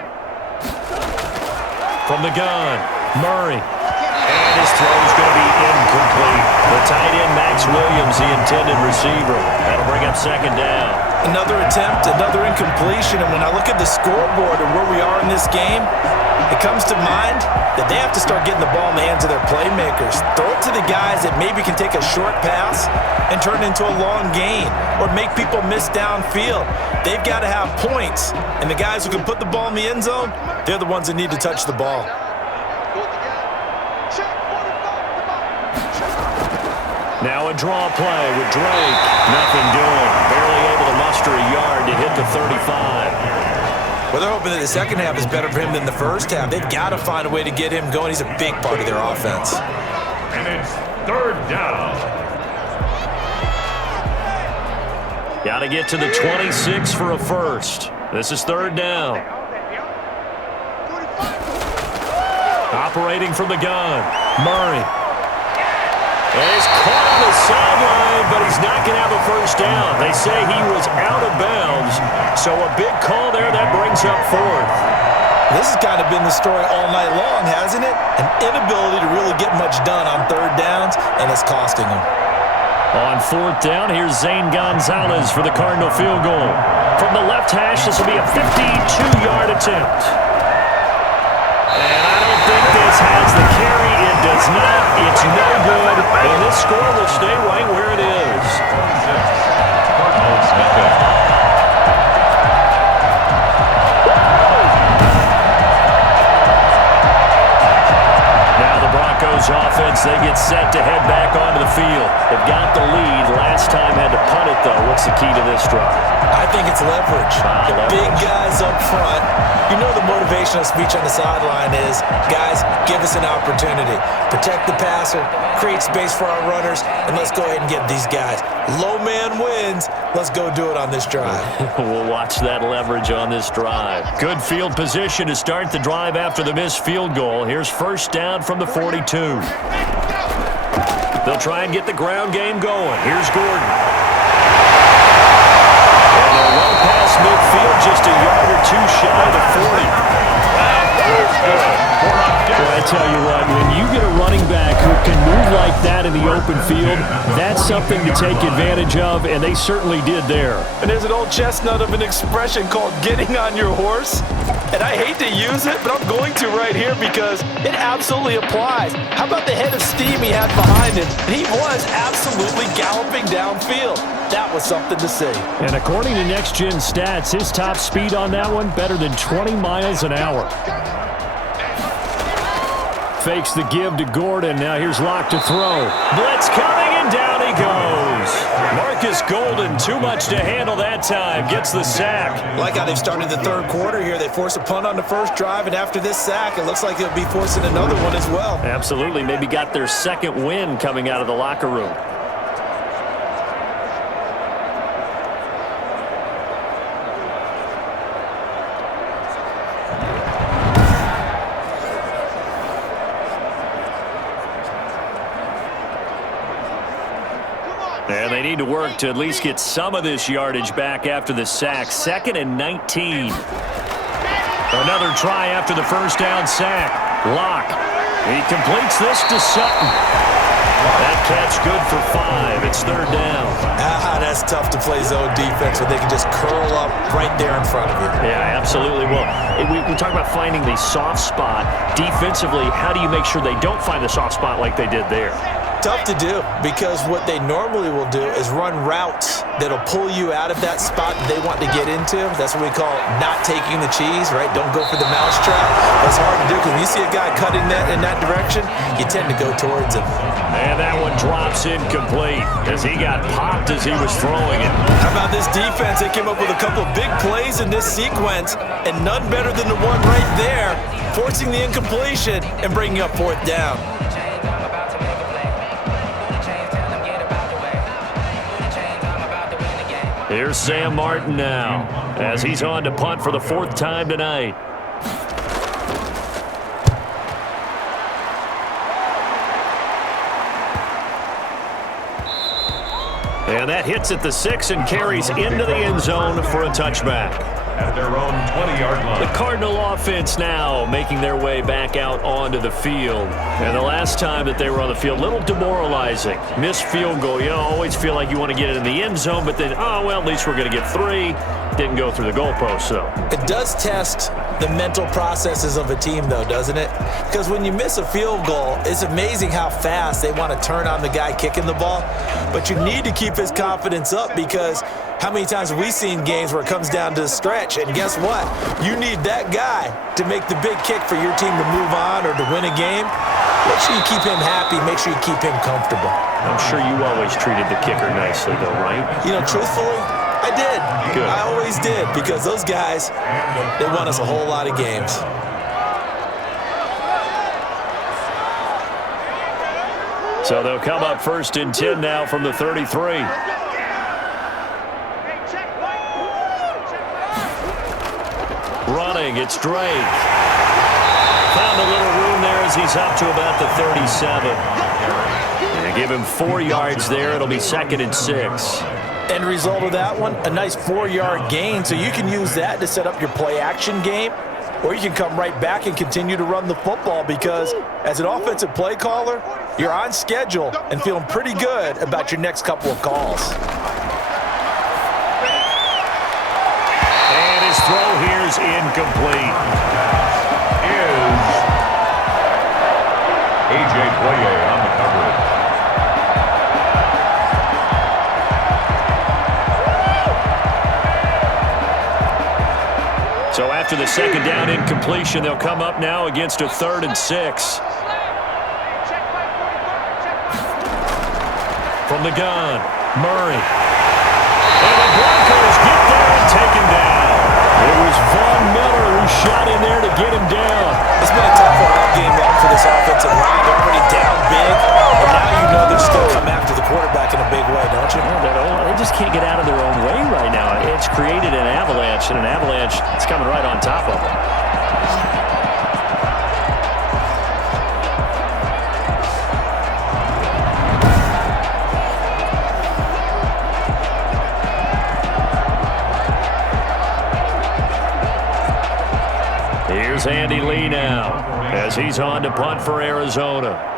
From the gun, Murray. And his throw is going to be incomplete. The tight end, Max Williams, the intended receiver. That'll bring up second down. Another attempt, another incompletion. And when I look at the scoreboard and where we are in this game, it comes to mind that they have to start getting the ball in the hands of their playmakers. Throw it to the guys that maybe can take a short pass and turn it into a long gain or make people miss downfield. They've got to have points, and the guys who can put the ball in the end zone, they're the ones that need to touch the ball. Now a draw play with Drake. Nothing doing. Barely able to muster a yard to hit the 35. Well, they're hoping that the second half is better for him than the first half. They've got to find a way to get him going. He's a big part of their offense. And it's third down. Got to get to the 26 for a first. This is third down. Operating from the gun, Murray. He's caught on the sideline, but he's not going to have a first down. They say he was out of bounds, so a big call there that brings up fourth. This has kind of been the story all night long, hasn't it? An inability to really get much done on third downs, and it's costing them. On fourth down, here's Zane Gonzalez for the Cardinal field goal. From the left hash, this will be a 52-yard attempt. And I don't think this has the carry. It does not. It's no good. And this score will stay right where it is. Cardinals NFL. Now the Broncos offense, they get set to head back onto the field. They've got the lead. Last time had to punt it, though. What's the key to this drive? I think it's leverage. The big guys up front. You know the motivational speech on the sideline is, guys, give us an opportunity. Protect the passer, create space for our runners, and let's go ahead and get these guys. Low man wins. Let's go do it on this drive. We'll watch that leverage on this drive. Good field position to start the drive after the missed field goal. Here's first down from the 42. They'll try and get the ground game going. Here's Gordon. And they're well past midfield, just a yard or two shy of the 40. Well, I tell you what, when you get a running back who can move like that in the open field, that's something to take advantage of, and they certainly did there. And there's an old chestnut of an expression called getting on your horse. And I hate to use it, but I'm going to right here because it absolutely applies. How about the head of steam he had behind him? He was absolutely galloping downfield. That was something to see. And according to Next Gen Stats, his top speed on that one, better than 20 miles an hour. Fakes the give to Gordon. Now here's Locke to throw. Blitz coming, and down he goes. Marcus Golden, too much to handle that time. Gets the sack. Like how they've started the third quarter here. They force a punt on the first drive, and after this sack, it looks like they'll be forcing another one as well. Absolutely. Maybe got their second win coming out of the locker room. And they need to work to at least get some of this yardage back after the sack. 2nd and 19. Another try after the first down sack. Locke. He completes this to Sutton. That catch good for 5. It's third down. That's tough to play zone defense when they can just curl up right there in front of you. Yeah, absolutely. Well, we talk about finding the soft spot. Defensively, how do you make sure they don't find the soft spot like they did there? Tough to do because what they normally will do is run routes that'll pull you out of that spot that they want to get into. That's what we call not taking the cheese, right? Don't go for the mousetrap. That's hard to do because when you see a guy cutting that in that direction, you tend to go towards him. And that one drops incomplete as he got popped as he was throwing it. How about this defense? They came up with a couple of big plays in this sequence, and none better than the one right there, forcing the incompletion and bringing up fourth down. Here's Sam Martin now as he's on to punt for the 4th time tonight. And that hits at the 6 and carries into the end zone for a touchback. at their own 20-yard line. The Cardinal offense now making their way back out onto the field. And the last time that they were on the field, a little demoralizing. Missed field goal. You always feel like you want to get it in the end zone, but then, oh, well, at least we're going to get 3. Didn't go through the goalpost, though. It does test the mental processes of a team, though, doesn't it? Because when you miss a field goal, it's amazing how fast they want to turn on the guy kicking the ball. But you need to keep his confidence up, because how many times have we seen games where it comes down to a stretch? And guess what? You need that guy to make the big kick for your team to move on or to win a game. Make sure you keep him happy. Make sure you keep him comfortable. I'm sure you always treated the kicker nicely, though, right? You know, truthfully, I did. Good. I always did, because those guys, they won us a whole lot of games. So they'll come up 1st and 10 now from the 33. Running, it's Drake. Found a little room there as he's up to about the 37. And they give him 4 yards there. It'll be 2nd and 6. End result of that one, a nice 4-yard gain. So you can use that to set up your play-action game, or you can come right back and continue to run the football, because as an offensive play caller, you're on schedule and feeling pretty good about your next couple of calls. And his throw here is incomplete. Is A.J. Boye on the coverage. So after the 2nd down incompletion, they'll come up now against a 3rd and 6. From the gun, Murray. And the Broncos get there and take him down. It was Von Miller who shot in there to get him down. It's been a tough one all game long for this offensive line. They're already down big, and now you know they're still come after the quarterback in a big way, don't you? They just can't get out of their own way right now. It's created an avalanche, and an avalanche is coming right on top of them. Here's Andy Lee now as he's on to punt for Arizona.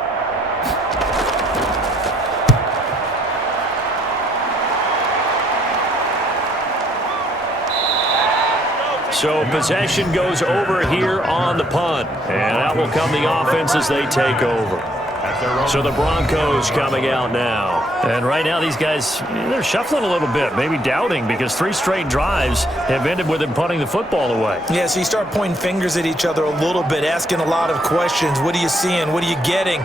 So possession goes over here on the punt, and out will come the offense as they take over. So the Broncos coming out now. And right now these guys, they're shuffling a little bit, maybe doubting, because 3 straight drives have ended with them punting the football away. Yeah, so you start pointing fingers at each other a little bit, asking a lot of questions. What are you seeing? What are you getting?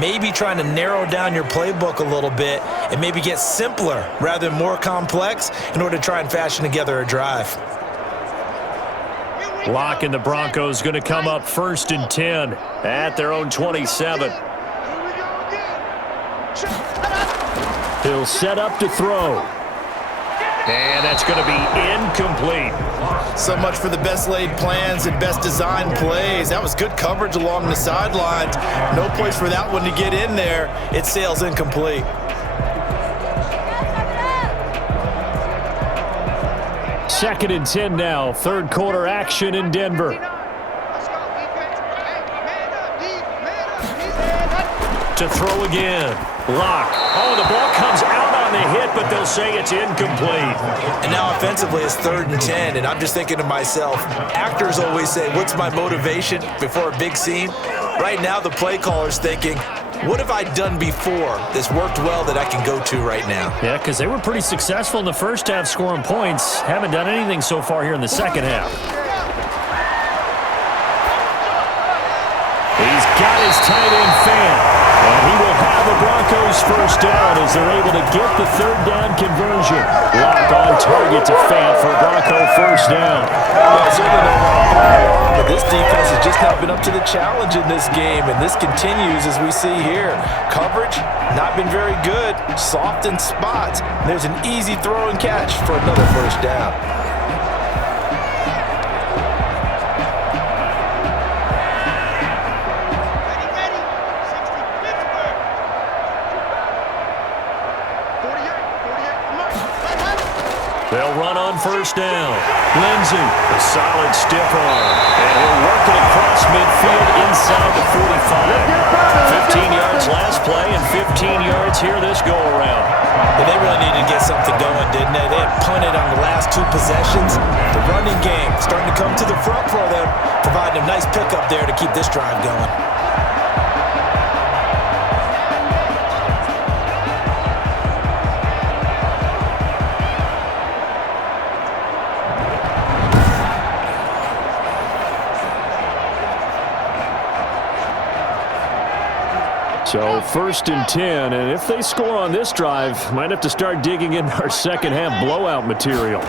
Maybe trying to narrow down your playbook a little bit and maybe get simpler rather than more complex in order to try and fashion together a drive. Lock and the Broncos going to come up 1st and 10 at their own 27. He'll set up to throw. And that's going to be incomplete. So much for the best laid plans and best designed plays. That was good coverage along the sidelines. No place for that one to get in there. It sails incomplete. Second and 10 now. 3rd quarter action in Denver. To throw again. Lock. Oh, the ball comes out on the hit, but they'll say it's incomplete. And now offensively it's 3rd and 10, and I'm just thinking to myself, actors always say, what's my motivation before a big scene? Right now the play caller's thinking, what have I done before that's worked well that I can go to right now? Yeah, because they were pretty successful in the first half scoring points. Haven't done anything so far here in the second half. He's got his tight end fan. And he will have a Broncos 1st down as they're able to get the 3rd down conversion. Lock on target to Fant for a Bronco 1st down. But this defense has just not been up to the challenge in this game, and this continues as we see here. Coverage, not been very good. Soft in spots. There's an easy throw and catch for another 1st down. They'll run on first down. Lindsey, a solid stiff arm. And he'll work it across midfield inside the 45. 15 yards last play and 15 yards here this go-around. And they really needed to get something going, didn't they? They had punted on the last 2 possessions. The running game starting to come to the front for them, providing a nice pickup there to keep this drive going. So 1st and 10, and if they score on this drive, might have to start digging in our second half blowout material.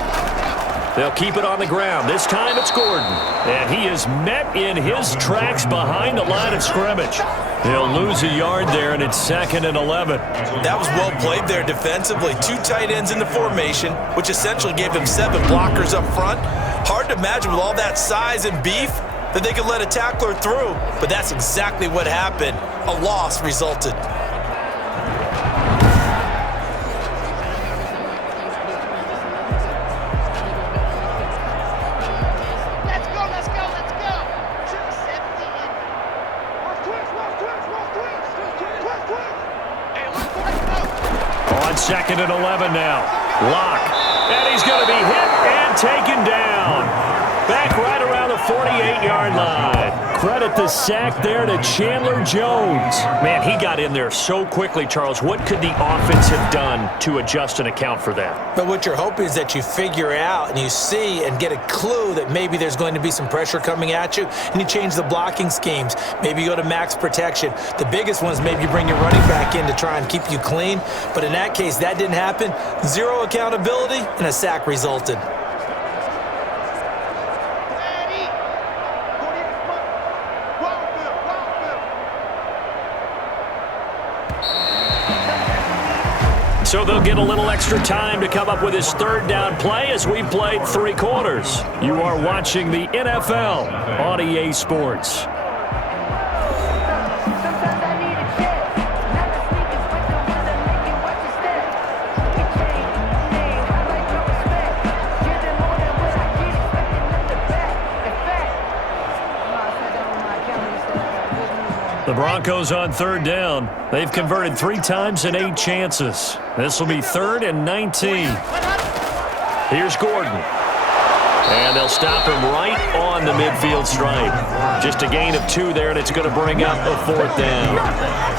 They'll keep it on the ground. This time it's Gordon. And he is met in his tracks behind the line of scrimmage. He'll lose a yard there, and it's 2nd and 11. That was well played there defensively. 2 tight ends in the formation, which essentially gave him 7 blockers up front. Hard to imagine with all that size and beef that they could let a tackler through, but that's exactly what happened. A loss resulted. Let's go, let's go, let's go. 270 in. Hey, let's go. On 2nd and 11 now. Lock. And he's going to be hit and taken down. Back right around the 48-yard line. Credit the sack there to Chandler Jones. Man, he got in there so quickly, Charles. What could the offense have done to adjust and account for that? But what you're hoping is that you figure out and you see and get a clue that maybe there's going to be some pressure coming at you, and you change the blocking schemes. Maybe you go to max protection. The biggest one is maybe you bring your running back in to try and keep you clean. But in that case, that didn't happen. 0 accountability, and a sack resulted. So they'll get a little extra time to come up with his 3rd down play as we played 3 quarters. You are watching the NFL on EA Sports. The Broncos on 3rd down. They've converted 3 times in 8 chances. This will be 3rd and 19. Here's Gordon. And they'll stop him right on the midfield stripe. Just a gain of 2 there, and it's going to bring up a 4th down.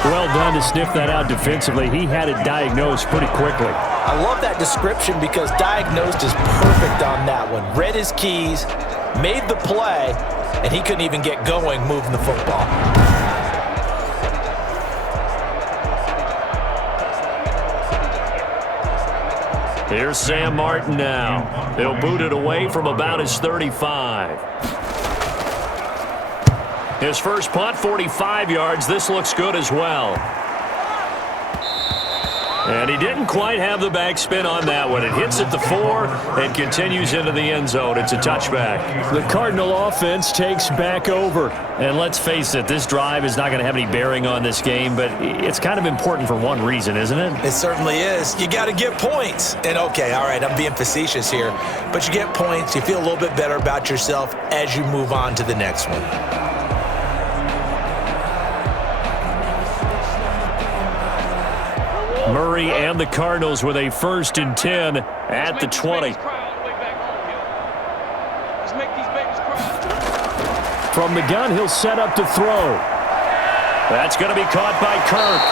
Well done to sniff that out defensively. He had it diagnosed pretty quickly. I love that description because diagnosed is perfect on that one. Read his keys, made the play, and he couldn't even get going moving the football. Here's Sam Martin now. He'll boot it away from about his 35. His first punt, 45 yards. This looks good as well. And he didn't quite have the backspin on that one. It hits at the 4 and continues into the end zone. It's a touchback. The Cardinal offense takes back over. And let's face it, this drive is not going to have any bearing on this game, but it's kind of important for one reason, isn't it? It certainly is. You got to get points. And okay, all right, I'm being facetious here, but you get points, you feel a little bit better about yourself as you move on to the next one. Murray and the Cardinals with a 1st and 10 at the 20. From the gun, he'll set up to throw. That's going to be caught by Kirk.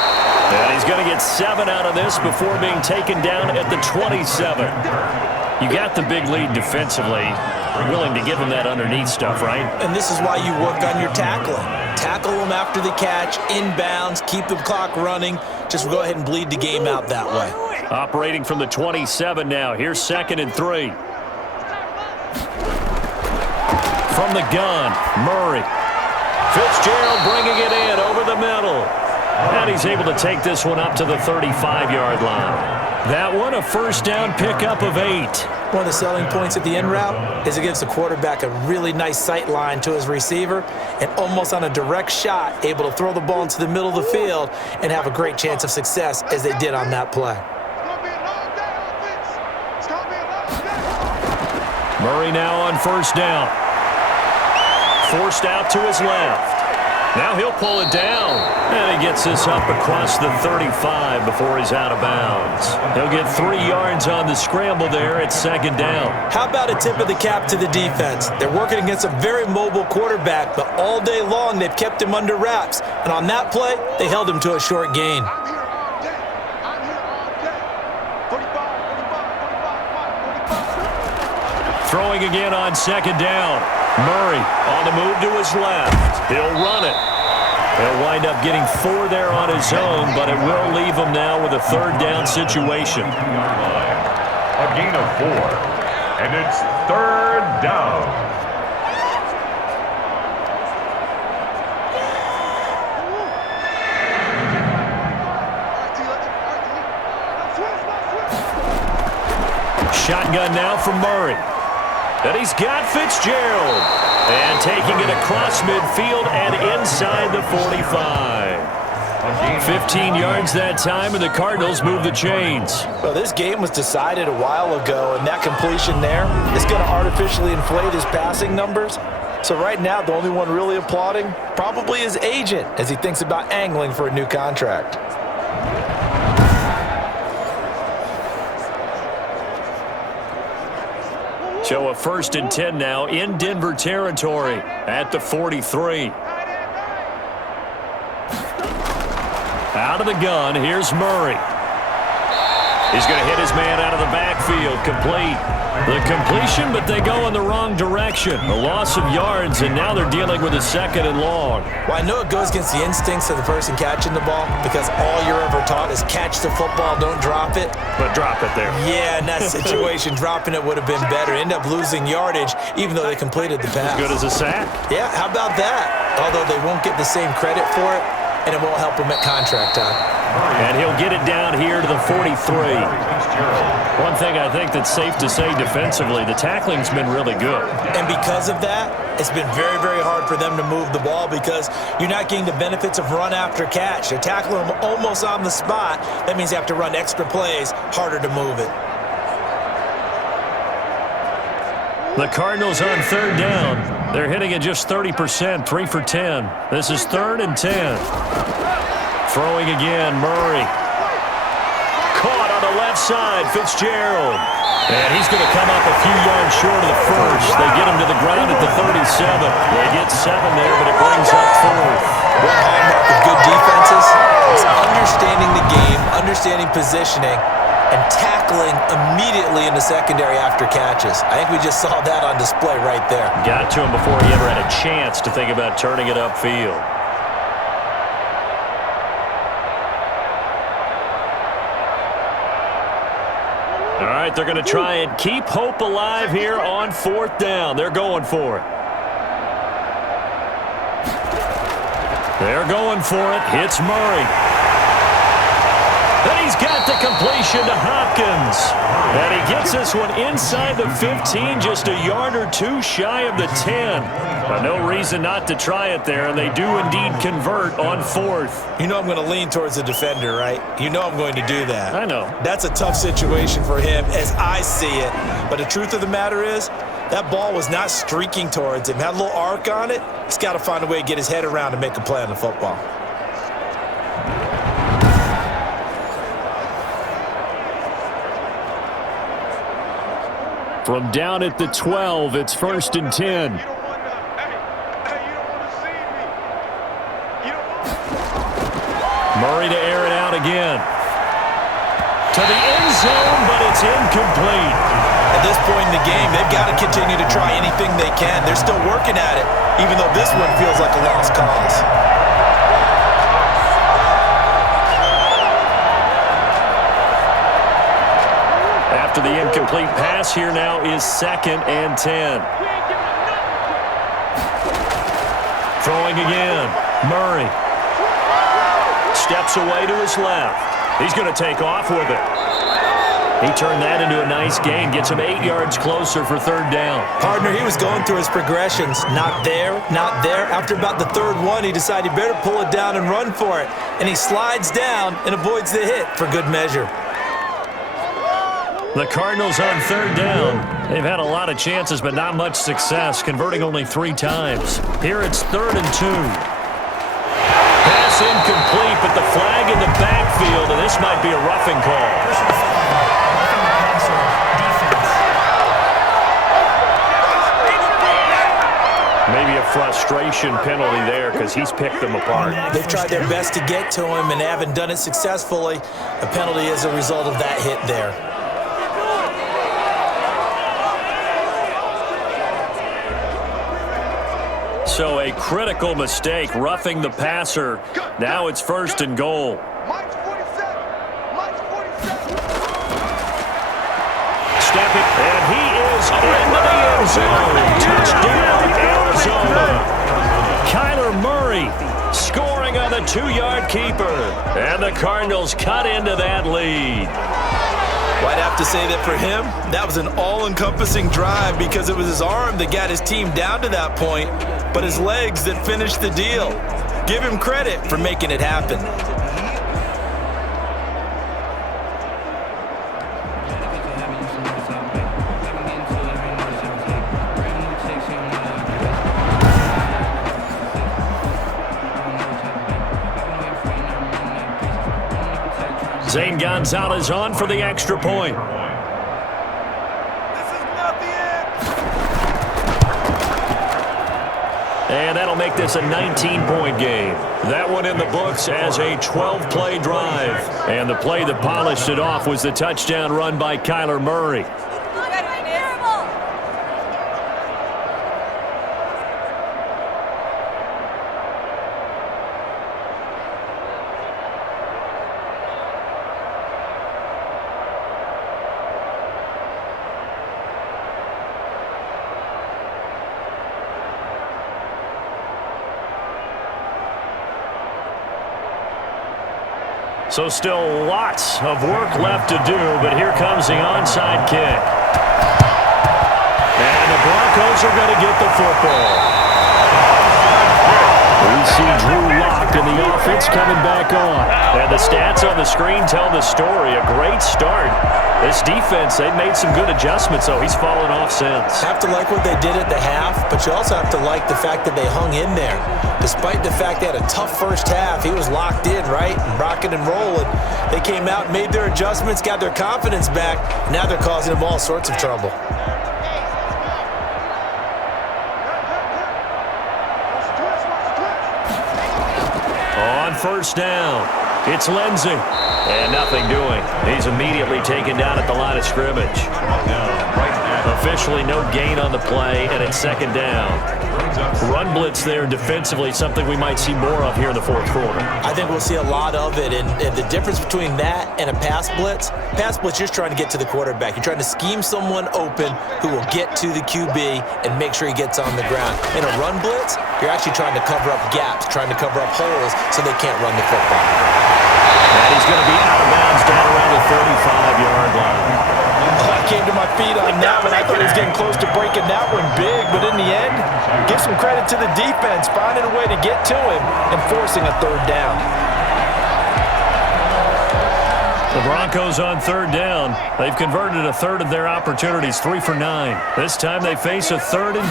And he's going to get 7 out of this before being taken down at the 27. You got the big lead defensively. Willing to give him that underneath stuff, right? And this is why you work on your tackling. Tackle them after the catch, inbounds, keep the clock running. Just go ahead and bleed the game out that way. Operating from the 27 now. Here's 2nd and 3. From the gun, Murray. Fitzgerald bringing it in over the middle. And he's able to take this one up to the 35-yard line. That one, a 1st down pickup of 8. One of the selling points at the end route is it gives the quarterback a really nice sight line to his receiver and almost on a direct shot able to throw the ball into the middle of the field and have a great chance of success as they did on that play. Murray now on first down. Forced out to his left. Now he'll pull it down. And he gets this up across the 35 before he's out of bounds. He'll get 3 yards on the scramble there at second down. How about a tip of the cap to the defense? They're working against a very mobile quarterback, but all day long they've kept him under wraps. And on that play, they held him to a short gain. I'm here all day. I'm here all day. 45, 45, 45, 45. Throwing again on second down. Murray on the move to his left. He'll run it. He'll wind up getting 4 there on his own, but it will leave him now with a third down situation. A gain of 4, and it's third down. Shotgun now from Murray. And he's got Fitzgerald. And taking it across midfield and inside the 45. 15 yards that time, and the Cardinals move the chains. Well, this game was decided a while ago, and that completion there is going to artificially inflate his passing numbers. So right now, the only one really applauding probably his agent as he thinks about angling for a new contract. So a 1st and 10 now in Denver territory at the 43. Out of the gun, here's Murray. He's going to hit his man out of the backfield, complete. The completion, but they go in the wrong direction. A loss of yards, and now they're dealing with a 2nd and long. Well, I know it goes against the instincts of the person catching the ball because all you're ever taught is catch the football, don't drop it. But drop it there. Yeah, in that situation, dropping it would have been better. End up losing yardage, even though they completed the pass. As good as a sack. Yeah, how about that? Although they won't get the same credit for it, and it won't help them at contract time. And he'll get it down here to the 43. One thing I think that's safe to say defensively, the tackling's been really good. And because of that, it's been very, very hard for them to move the ball because you're not getting the benefits of run after catch. They're tackling them almost on the spot. That means they have to run extra plays, harder to move it. The Cardinals on third down. They're hitting at just 30%, 3 for 10. This is 3rd and 10. Throwing again, Murray. Caught on the left side, Fitzgerald. And he's going to come up a few yards short of the first. They get him to the ground at the 37. They get 7 there, but it brings up 4th. One hallmark of good defenses is understanding the game, understanding positioning, and tackling immediately in the secondary after catches. I think we just saw that on display right there. Got to him before he ever had a chance to think about turning it upfield. All right, they're going to try and keep hope alive here on 4th down. They're going for it. They're going for it. Hits Murray. And he's got the completion to Hopkins. And he gets this one inside the 15, just a yard or 2 shy of the 10. But no reason not to try it there, and they do indeed convert on 4th. You know I'm going to lean towards the defender, right? You know I'm going to do that. I know. That's a tough situation for him as I see it. But the truth of the matter is, that ball was not streaking towards him. Had a little arc on it. He's got to find a way to get his head around and make a play on the football. From down at the 12, it's 1st and 10. Murray to air it out again. To the end zone, but it's incomplete. At this point in the game, they've got to continue to try anything they can. They're still working at it, even though this one feels like a lost cause. After the incomplete pass, here now is 2nd and 10. Throwing again, Murray. Steps away to his left. He's going to take off with it. He turned that into a nice gain, gets him 8 yards closer for 3rd down. Partner, he was going through his progressions. Not there, not there. After about the 3rd one, he decided he better pull it down and run for it. And he slides down and avoids the hit for good measure. The Cardinals on third down. They've had a lot of chances, but not much success, converting only 3 times. Here it's 3rd and 2. Pass incomplete, but the flag in the backfield, and this might be a roughing call. Maybe a frustration penalty there because he's picked them apart. They've tried their best to get to him and haven't done it successfully. A penalty is a result of that hit there. So a critical mistake, roughing the passer. Now it's 1st and goal. Stepping, and he is into the end zone. Touchdown, Arizona. Kyler Murray scoring on the 2-yard keeper. And the Cardinals cut into that lead. Well, I'd have to say that for him, that was an all-encompassing drive because it was his arm that got his team down to that point, but his legs that finished the deal. Give him credit for making it happen. Zane Gonzalez on for the extra point. And that'll make this a 19-point game. That one in the books as a 12-play drive. And the play that polished it off was the touchdown run by Kyler Murray. So still lots of work left to do, but here comes the onside kick. And the Broncos are going to get the football. We see Drew Lock and the offense coming back on. And the stats on the screen tell the story. A great start. This defense, they've made some good adjustments, so he's fallen off since. Have to like what they did at the half, but you also have to like the fact that they hung in there. Despite the fact they had a tough first half, he was locked in, right? And rocking and rolling. They came out and made their adjustments, got their confidence back. Now they're causing them all sorts of trouble. On first down, it's Lindsey. And nothing doing. He's immediately taken down at the line of scrimmage. Officially no gain on the play, and it's 2nd down. Run blitz there defensively, something we might see more of here in the 4th quarter. I think we'll see a lot of it, and the difference between that and a pass blitz, you're just trying to get to the quarterback. You're trying to scheme someone open who will get to the QB and make sure he gets on the ground. In a run blitz, you're actually trying to cover up gaps, trying to cover up holes so they can't run the football. And he's going to be out of bounds down around the 35-yard line. I came to my feet on that one. I thought he was getting close to breaking that one big, but in the end, give some credit to the defense, finding a way to get to him and forcing a 3rd down. The Broncos on 3rd down. They've converted a third of their opportunities, 3 for 9. This time they face a 3rd and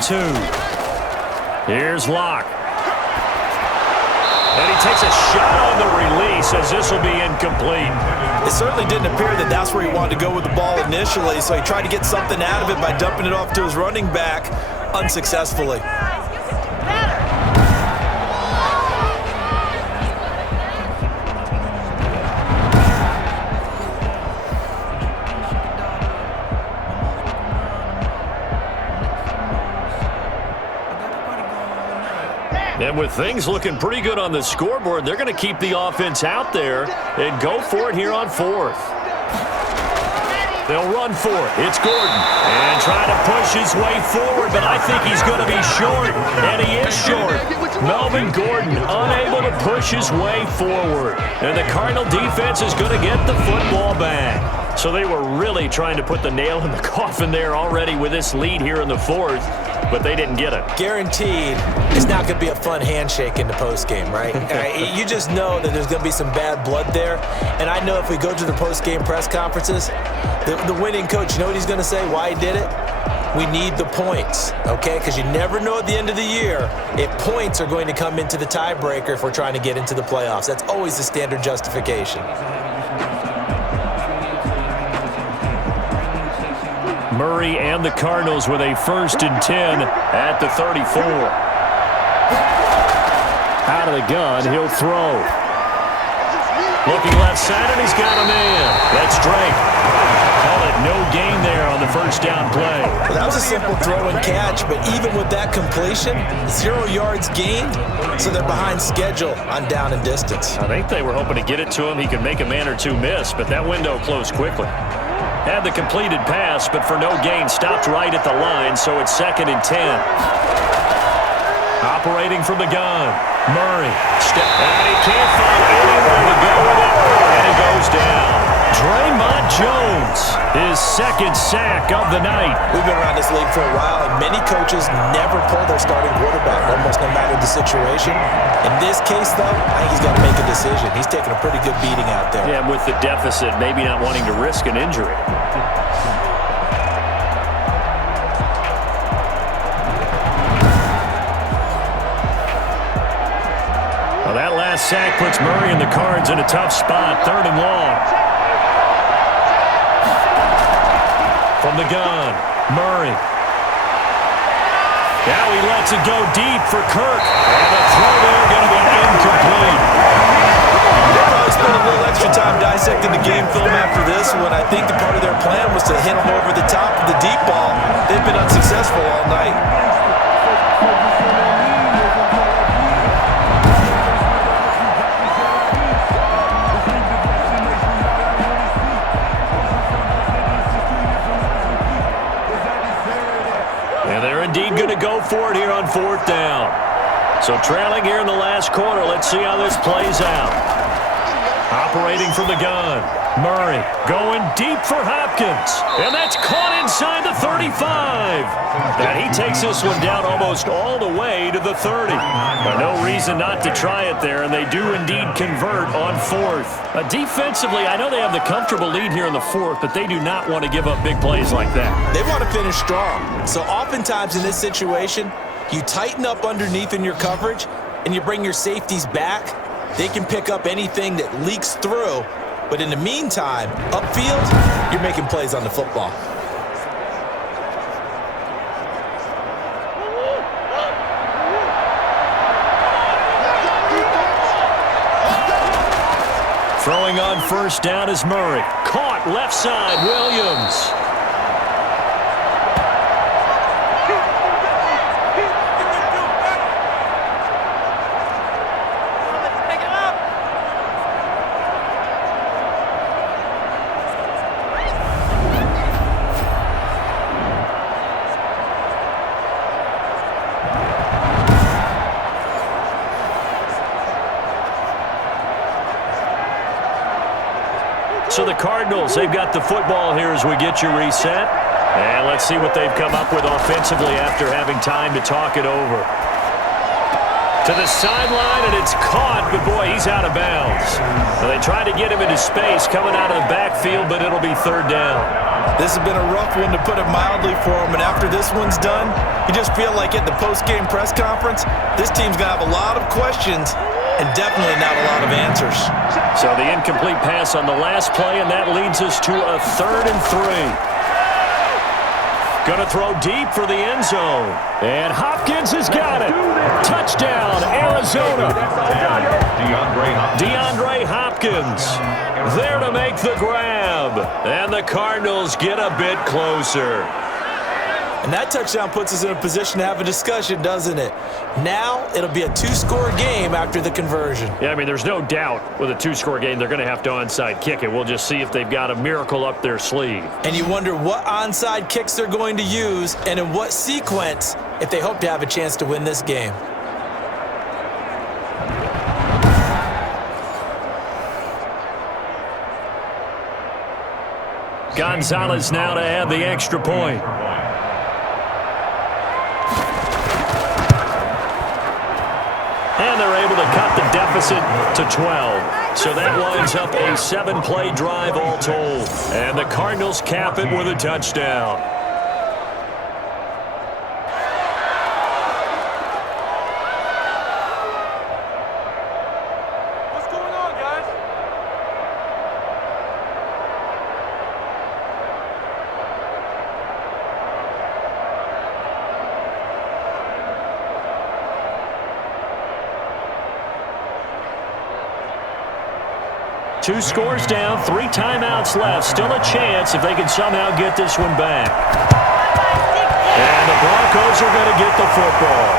2. Here's Locke. And he takes a shot on the release as this will be incomplete. It certainly didn't appear that that's where he wanted to go with the ball initially, so he tried to get something out of it by dumping it off to his running back unsuccessfully. And with things looking pretty good on the scoreboard, they're going to keep the offense out there and go for it here on 4th. They'll run for it. It's Gordon. And trying to push his way forward, but I think he's going to be short. And he is short. Melvin Gordon unable to push his way forward. And the Cardinal defense is going to get the football back. So they were really trying to put the nail in the coffin there already with this lead here in the 4th. but they didn't get it. Guaranteed it's not going to be a fun handshake in the postgame, right? You just know that there's going to be some bad blood there. And I know if we go to the postgame press conferences, the winning coach, you know what he's going to say, why he did it? We need the points, okay? Because you never know at the end of the year if points are going to come into the tiebreaker if we're trying to get into the playoffs. That's always the standard justification. Murray and the Cardinals with a 1st and 10 at the 34. Out of the gun, he'll throw. Looking left side, and he's got a man. That's Drake. Call it no gain there on the first down play. Well, that was a simple throw and catch, but even with that completion, 0 yards gained, so they're behind schedule on down and distance. I think they were hoping to get it to him. He could make a man or two miss, but that window closed quickly. Had the completed pass, but for no gain, stopped right at the line, so it's 2nd and 10. Operating from the gun, Murray. And he can't find anywhere to go with it, and he goes down. Draymond Jones, his 2nd sack of the night. We've been around this league for a while, and many coaches never pull their starting quarterback, almost no matter the situation. In this case, though, I think he's got to make a decision. He's taking a pretty good beating out there. Yeah, with the deficit, maybe not wanting to risk an injury. Well, that last sack puts Murray and the Cards in a tough spot, 3rd and long. From the gun, Murray. Now he lets it go deep for Kirk. And the throw there going to be incomplete. They'll probably spend a little extra time dissecting the game film after this one. I think the part of their plan was to hit him over the top of the deep ball. They've been unsuccessful all night. Indeed going to go for it here on 4th down. So trailing here in the last quarter. Let's see how this plays out. Operating from the gun, Murray going deep for Hopkins. And that's caught inside the 35. And he takes this one down almost all the way to the 30. But no reason not to try it there, and they do indeed convert on 4th. Defensively, I know they have the comfortable lead here in the 4th, but they do not want to give up big plays like that. They want to finish strong. So oftentimes in this situation, you tighten up underneath in your coverage, and you bring your safeties back. They can pick up anything that leaks through. But in the meantime, upfield, you're making plays on the football. Throwing on 1st down is Murray. Caught left side, Williams. So the Cardinals, they've got the football here as we get you reset. And let's see what they've come up with offensively after having time to talk it over. To the sideline, and it's caught, but boy, he's out of bounds. Well, they tried to get him into space coming out of the backfield, but it'll be 3rd down. This has been a rough one to put it mildly for him, and after this one's done, you just feel like at the post-game press conference, this team's going to have a lot of questions and definitely not a lot of answers. So the incomplete pass on the last play, and that leads us to a 3rd and 3. Going to throw deep for the end zone. And Hopkins has got it. Touchdown, Arizona. DeAndre Hopkins there to make the grab. And the Cardinals get a bit closer. And that touchdown puts us in a position to have a discussion, doesn't it? Now it'll be a 2-score game after the conversion. Yeah, I mean, there's no doubt with a 2-score game they're going to have to onside kick it. We'll just see if they've got a miracle up their sleeve. And you wonder what onside kicks they're going to use and in what sequence if they hope to have a chance to win this game. Gonzalez now to add the extra point. and they're able to cut the deficit to 12. So that winds up a 7-play drive all told. And the Cardinals cap it with a touchdown. Two scores down, 3 timeouts left. Still a chance if they can somehow get this one back. And the Broncos are going to get the football.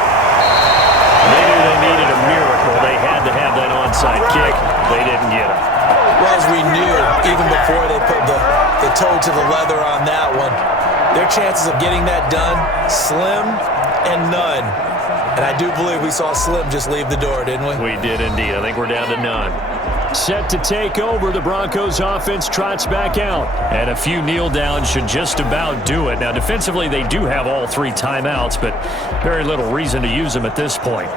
They knew they needed a miracle. They had to have that onside kick. They didn't get it. Well, as we knew, even before they put the toe to the leather on that one, their chances of getting that done, slim and none. And I do believe we saw Slim just leave the door, didn't we? We did indeed. I think we're down to none. Set to take over, the Broncos offense trots back out. And a few kneel downs should just about do it. Now, defensively, they do have all 3 timeouts, but very little reason to use them at this point.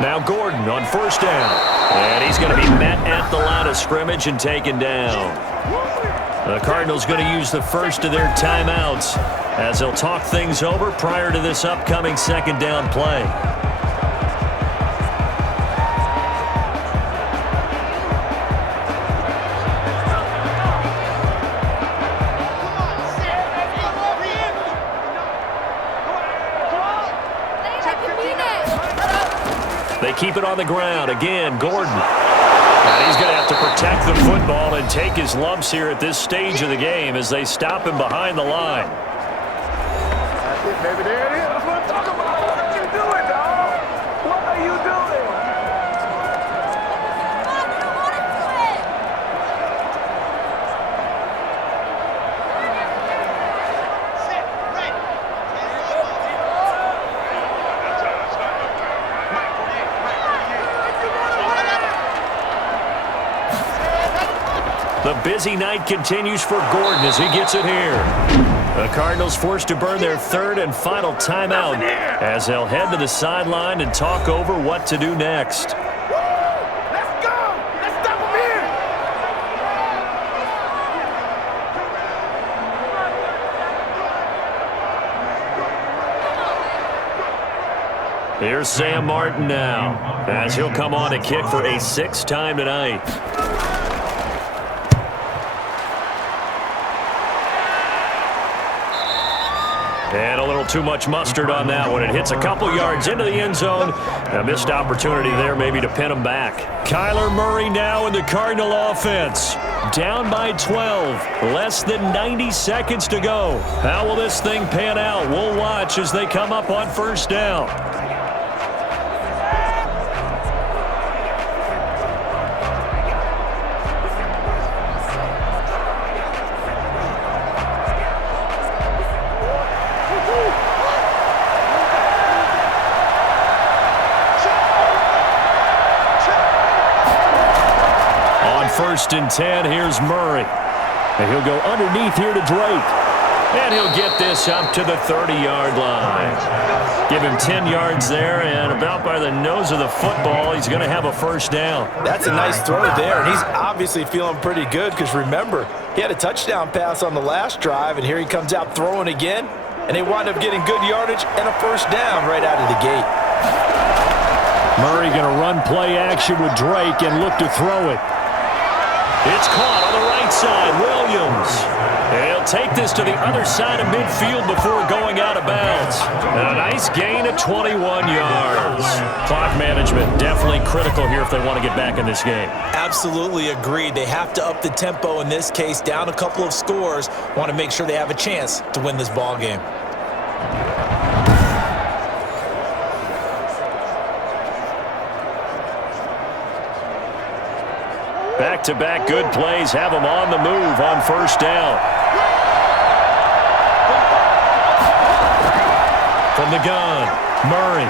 Now Gordon on first down. And he's going to be met at the line of scrimmage and taken down. The Cardinals going to use the first of their timeouts as they'll talk things over prior to this upcoming second down play. They keep it on the ground. Again, Gordon. And he's going to have to protect the football and take his lumps here at this stage of the game as they stop him behind the line. That's it, baby. There it is. That's what I'm talking about. What are you doing, dog? What are you doing? The busy night continues for Gordon as he gets it here. The Cardinals forced to burn their 3rd and final timeout as they'll head to the sideline and talk over what to do next. Let's go! Let's stop him here! Here's Sam Martin now as he'll come on to kick for a 6th time tonight. And a little too much mustard on that one. It hits a couple yards into the end zone. A missed opportunity there maybe to pin him back. Kyler Murray now in the Cardinal offense. Down by 12. Less than 90 seconds to go. How will this thing pan out? We'll watch as they come up on first down. First and 10, here's Murray. And he'll go underneath here to Drake. And he'll get this up to the 30-yard line. Give him 10 yards there, and about by the nose of the football, he's going to have a first down. That's a nice throw there, and he's obviously feeling pretty good because, remember, he had a touchdown pass on the last drive, and here he comes out throwing again, and they wind up getting good yardage and a first down right out of the gate. Murray going to run play action with Drake and look to throw it. It's caught on the right side. Williams. He'll take this to the other side of midfield before going out of bounds. And a nice gain of 21 yards. Clock management definitely critical here if they want to get back in this game. Absolutely agreed. They have to up the tempo in this case, down a couple of scores. Want to make sure they have a chance to win this ball game. Back-to-back good plays have them on the move on first down. From the gun, Murray.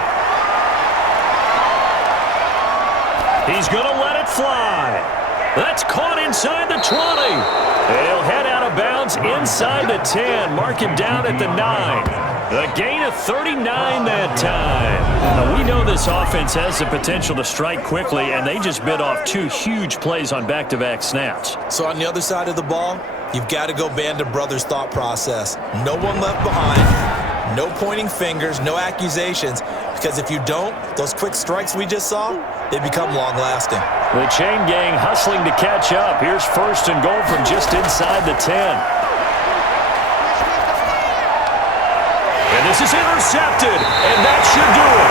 He's going to let it fly. That's caught inside the 20. He'll head out of bounds inside the 10, marking down at the 9. The gain of 39 that time. Now, we know this offense has the potential to strike quickly, and they just bit off 2 huge plays on back-to-back snaps. So on the other side of the ball, you've got to go Band of Brothers thought process. No one left behind, no pointing fingers, no accusations, because if you don't, those quick strikes we just saw, they become long-lasting. The chain gang hustling to catch up. Here's 1st and goal from just inside the 10. And this is intercepted, and that should do it.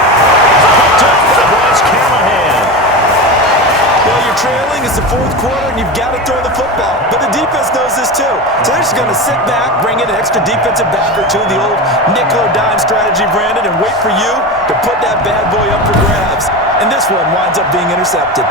Picked up by Bryce Callahan. Well, you're trailing. It's the 4th quarter, and you've got to throw the football. But the defense knows this, too. So they're just going to sit back, bring in an extra defensive back or 2, the old nickel-dime strategy, Brandon, and wait for you to put that bad boy up for grabs. And this one winds up being intercepted.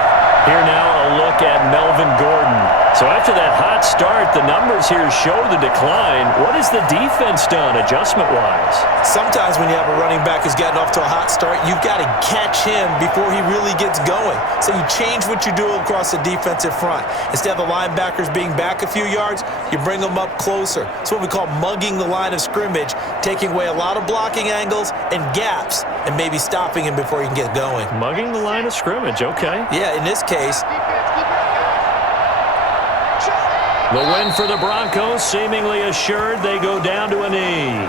Here now a look at Melvin Gordon. So after that hot start, the numbers here show the decline. What has the defense done adjustment-wise? Sometimes when you have a running back who's gotten off to a hot start, you've got to catch him before he really gets going. So you change what you do across the defensive front. Instead of the linebackers being back a few yards, you bring them up closer. It's what we call mugging the line of scrimmage, taking away a lot of blocking angles and gaps, and maybe stopping him before he can get going. Mugging the line of scrimmage, okay. Yeah, in this case. The win for the Broncos, seemingly assured. They go down to a knee.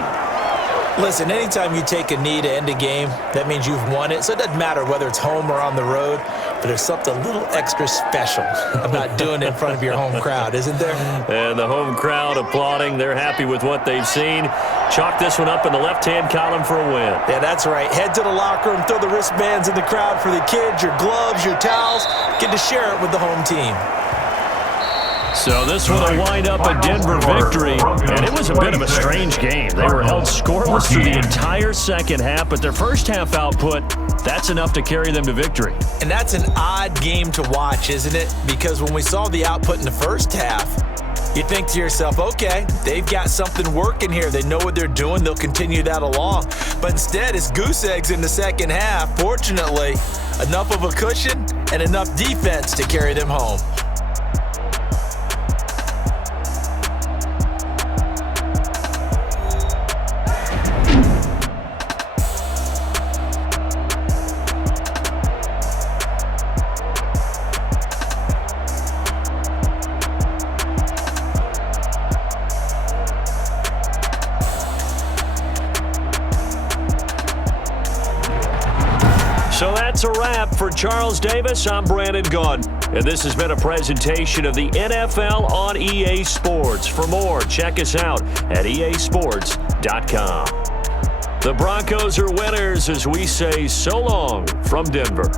Listen, anytime you take a knee to end a game, that means you've won it. So it doesn't matter whether it's home or on the road, but there's something a little extra special about doing it in front of your home crowd, isn't there? And the home crowd applauding. They're happy with what they've seen. Chalk this one up in the left-hand column for a win. Yeah, that's right. Head to the locker room, throw the wristbands in the crowd for the kids, your gloves, your towels. Get to share it with the home team. So this one will wind up a Denver victory, and it was a bit of a strange game. They were held scoreless through the entire second half, but their first half output, that's enough to carry them to victory. And that's an odd game to watch, isn't it? Because when we saw the output in the first half, you think to yourself, okay, they've got something working here. They know what they're doing. They'll continue that along. But instead, it's goose eggs in the second half. Fortunately, enough of a cushion and enough defense to carry them home. So that's a wrap for Charles Davis. I'm Brandon Gaudin, and this has been a presentation of the NFL on EA Sports. For more, check us out at easports.com. The Broncos are winners as we say so long from Denver.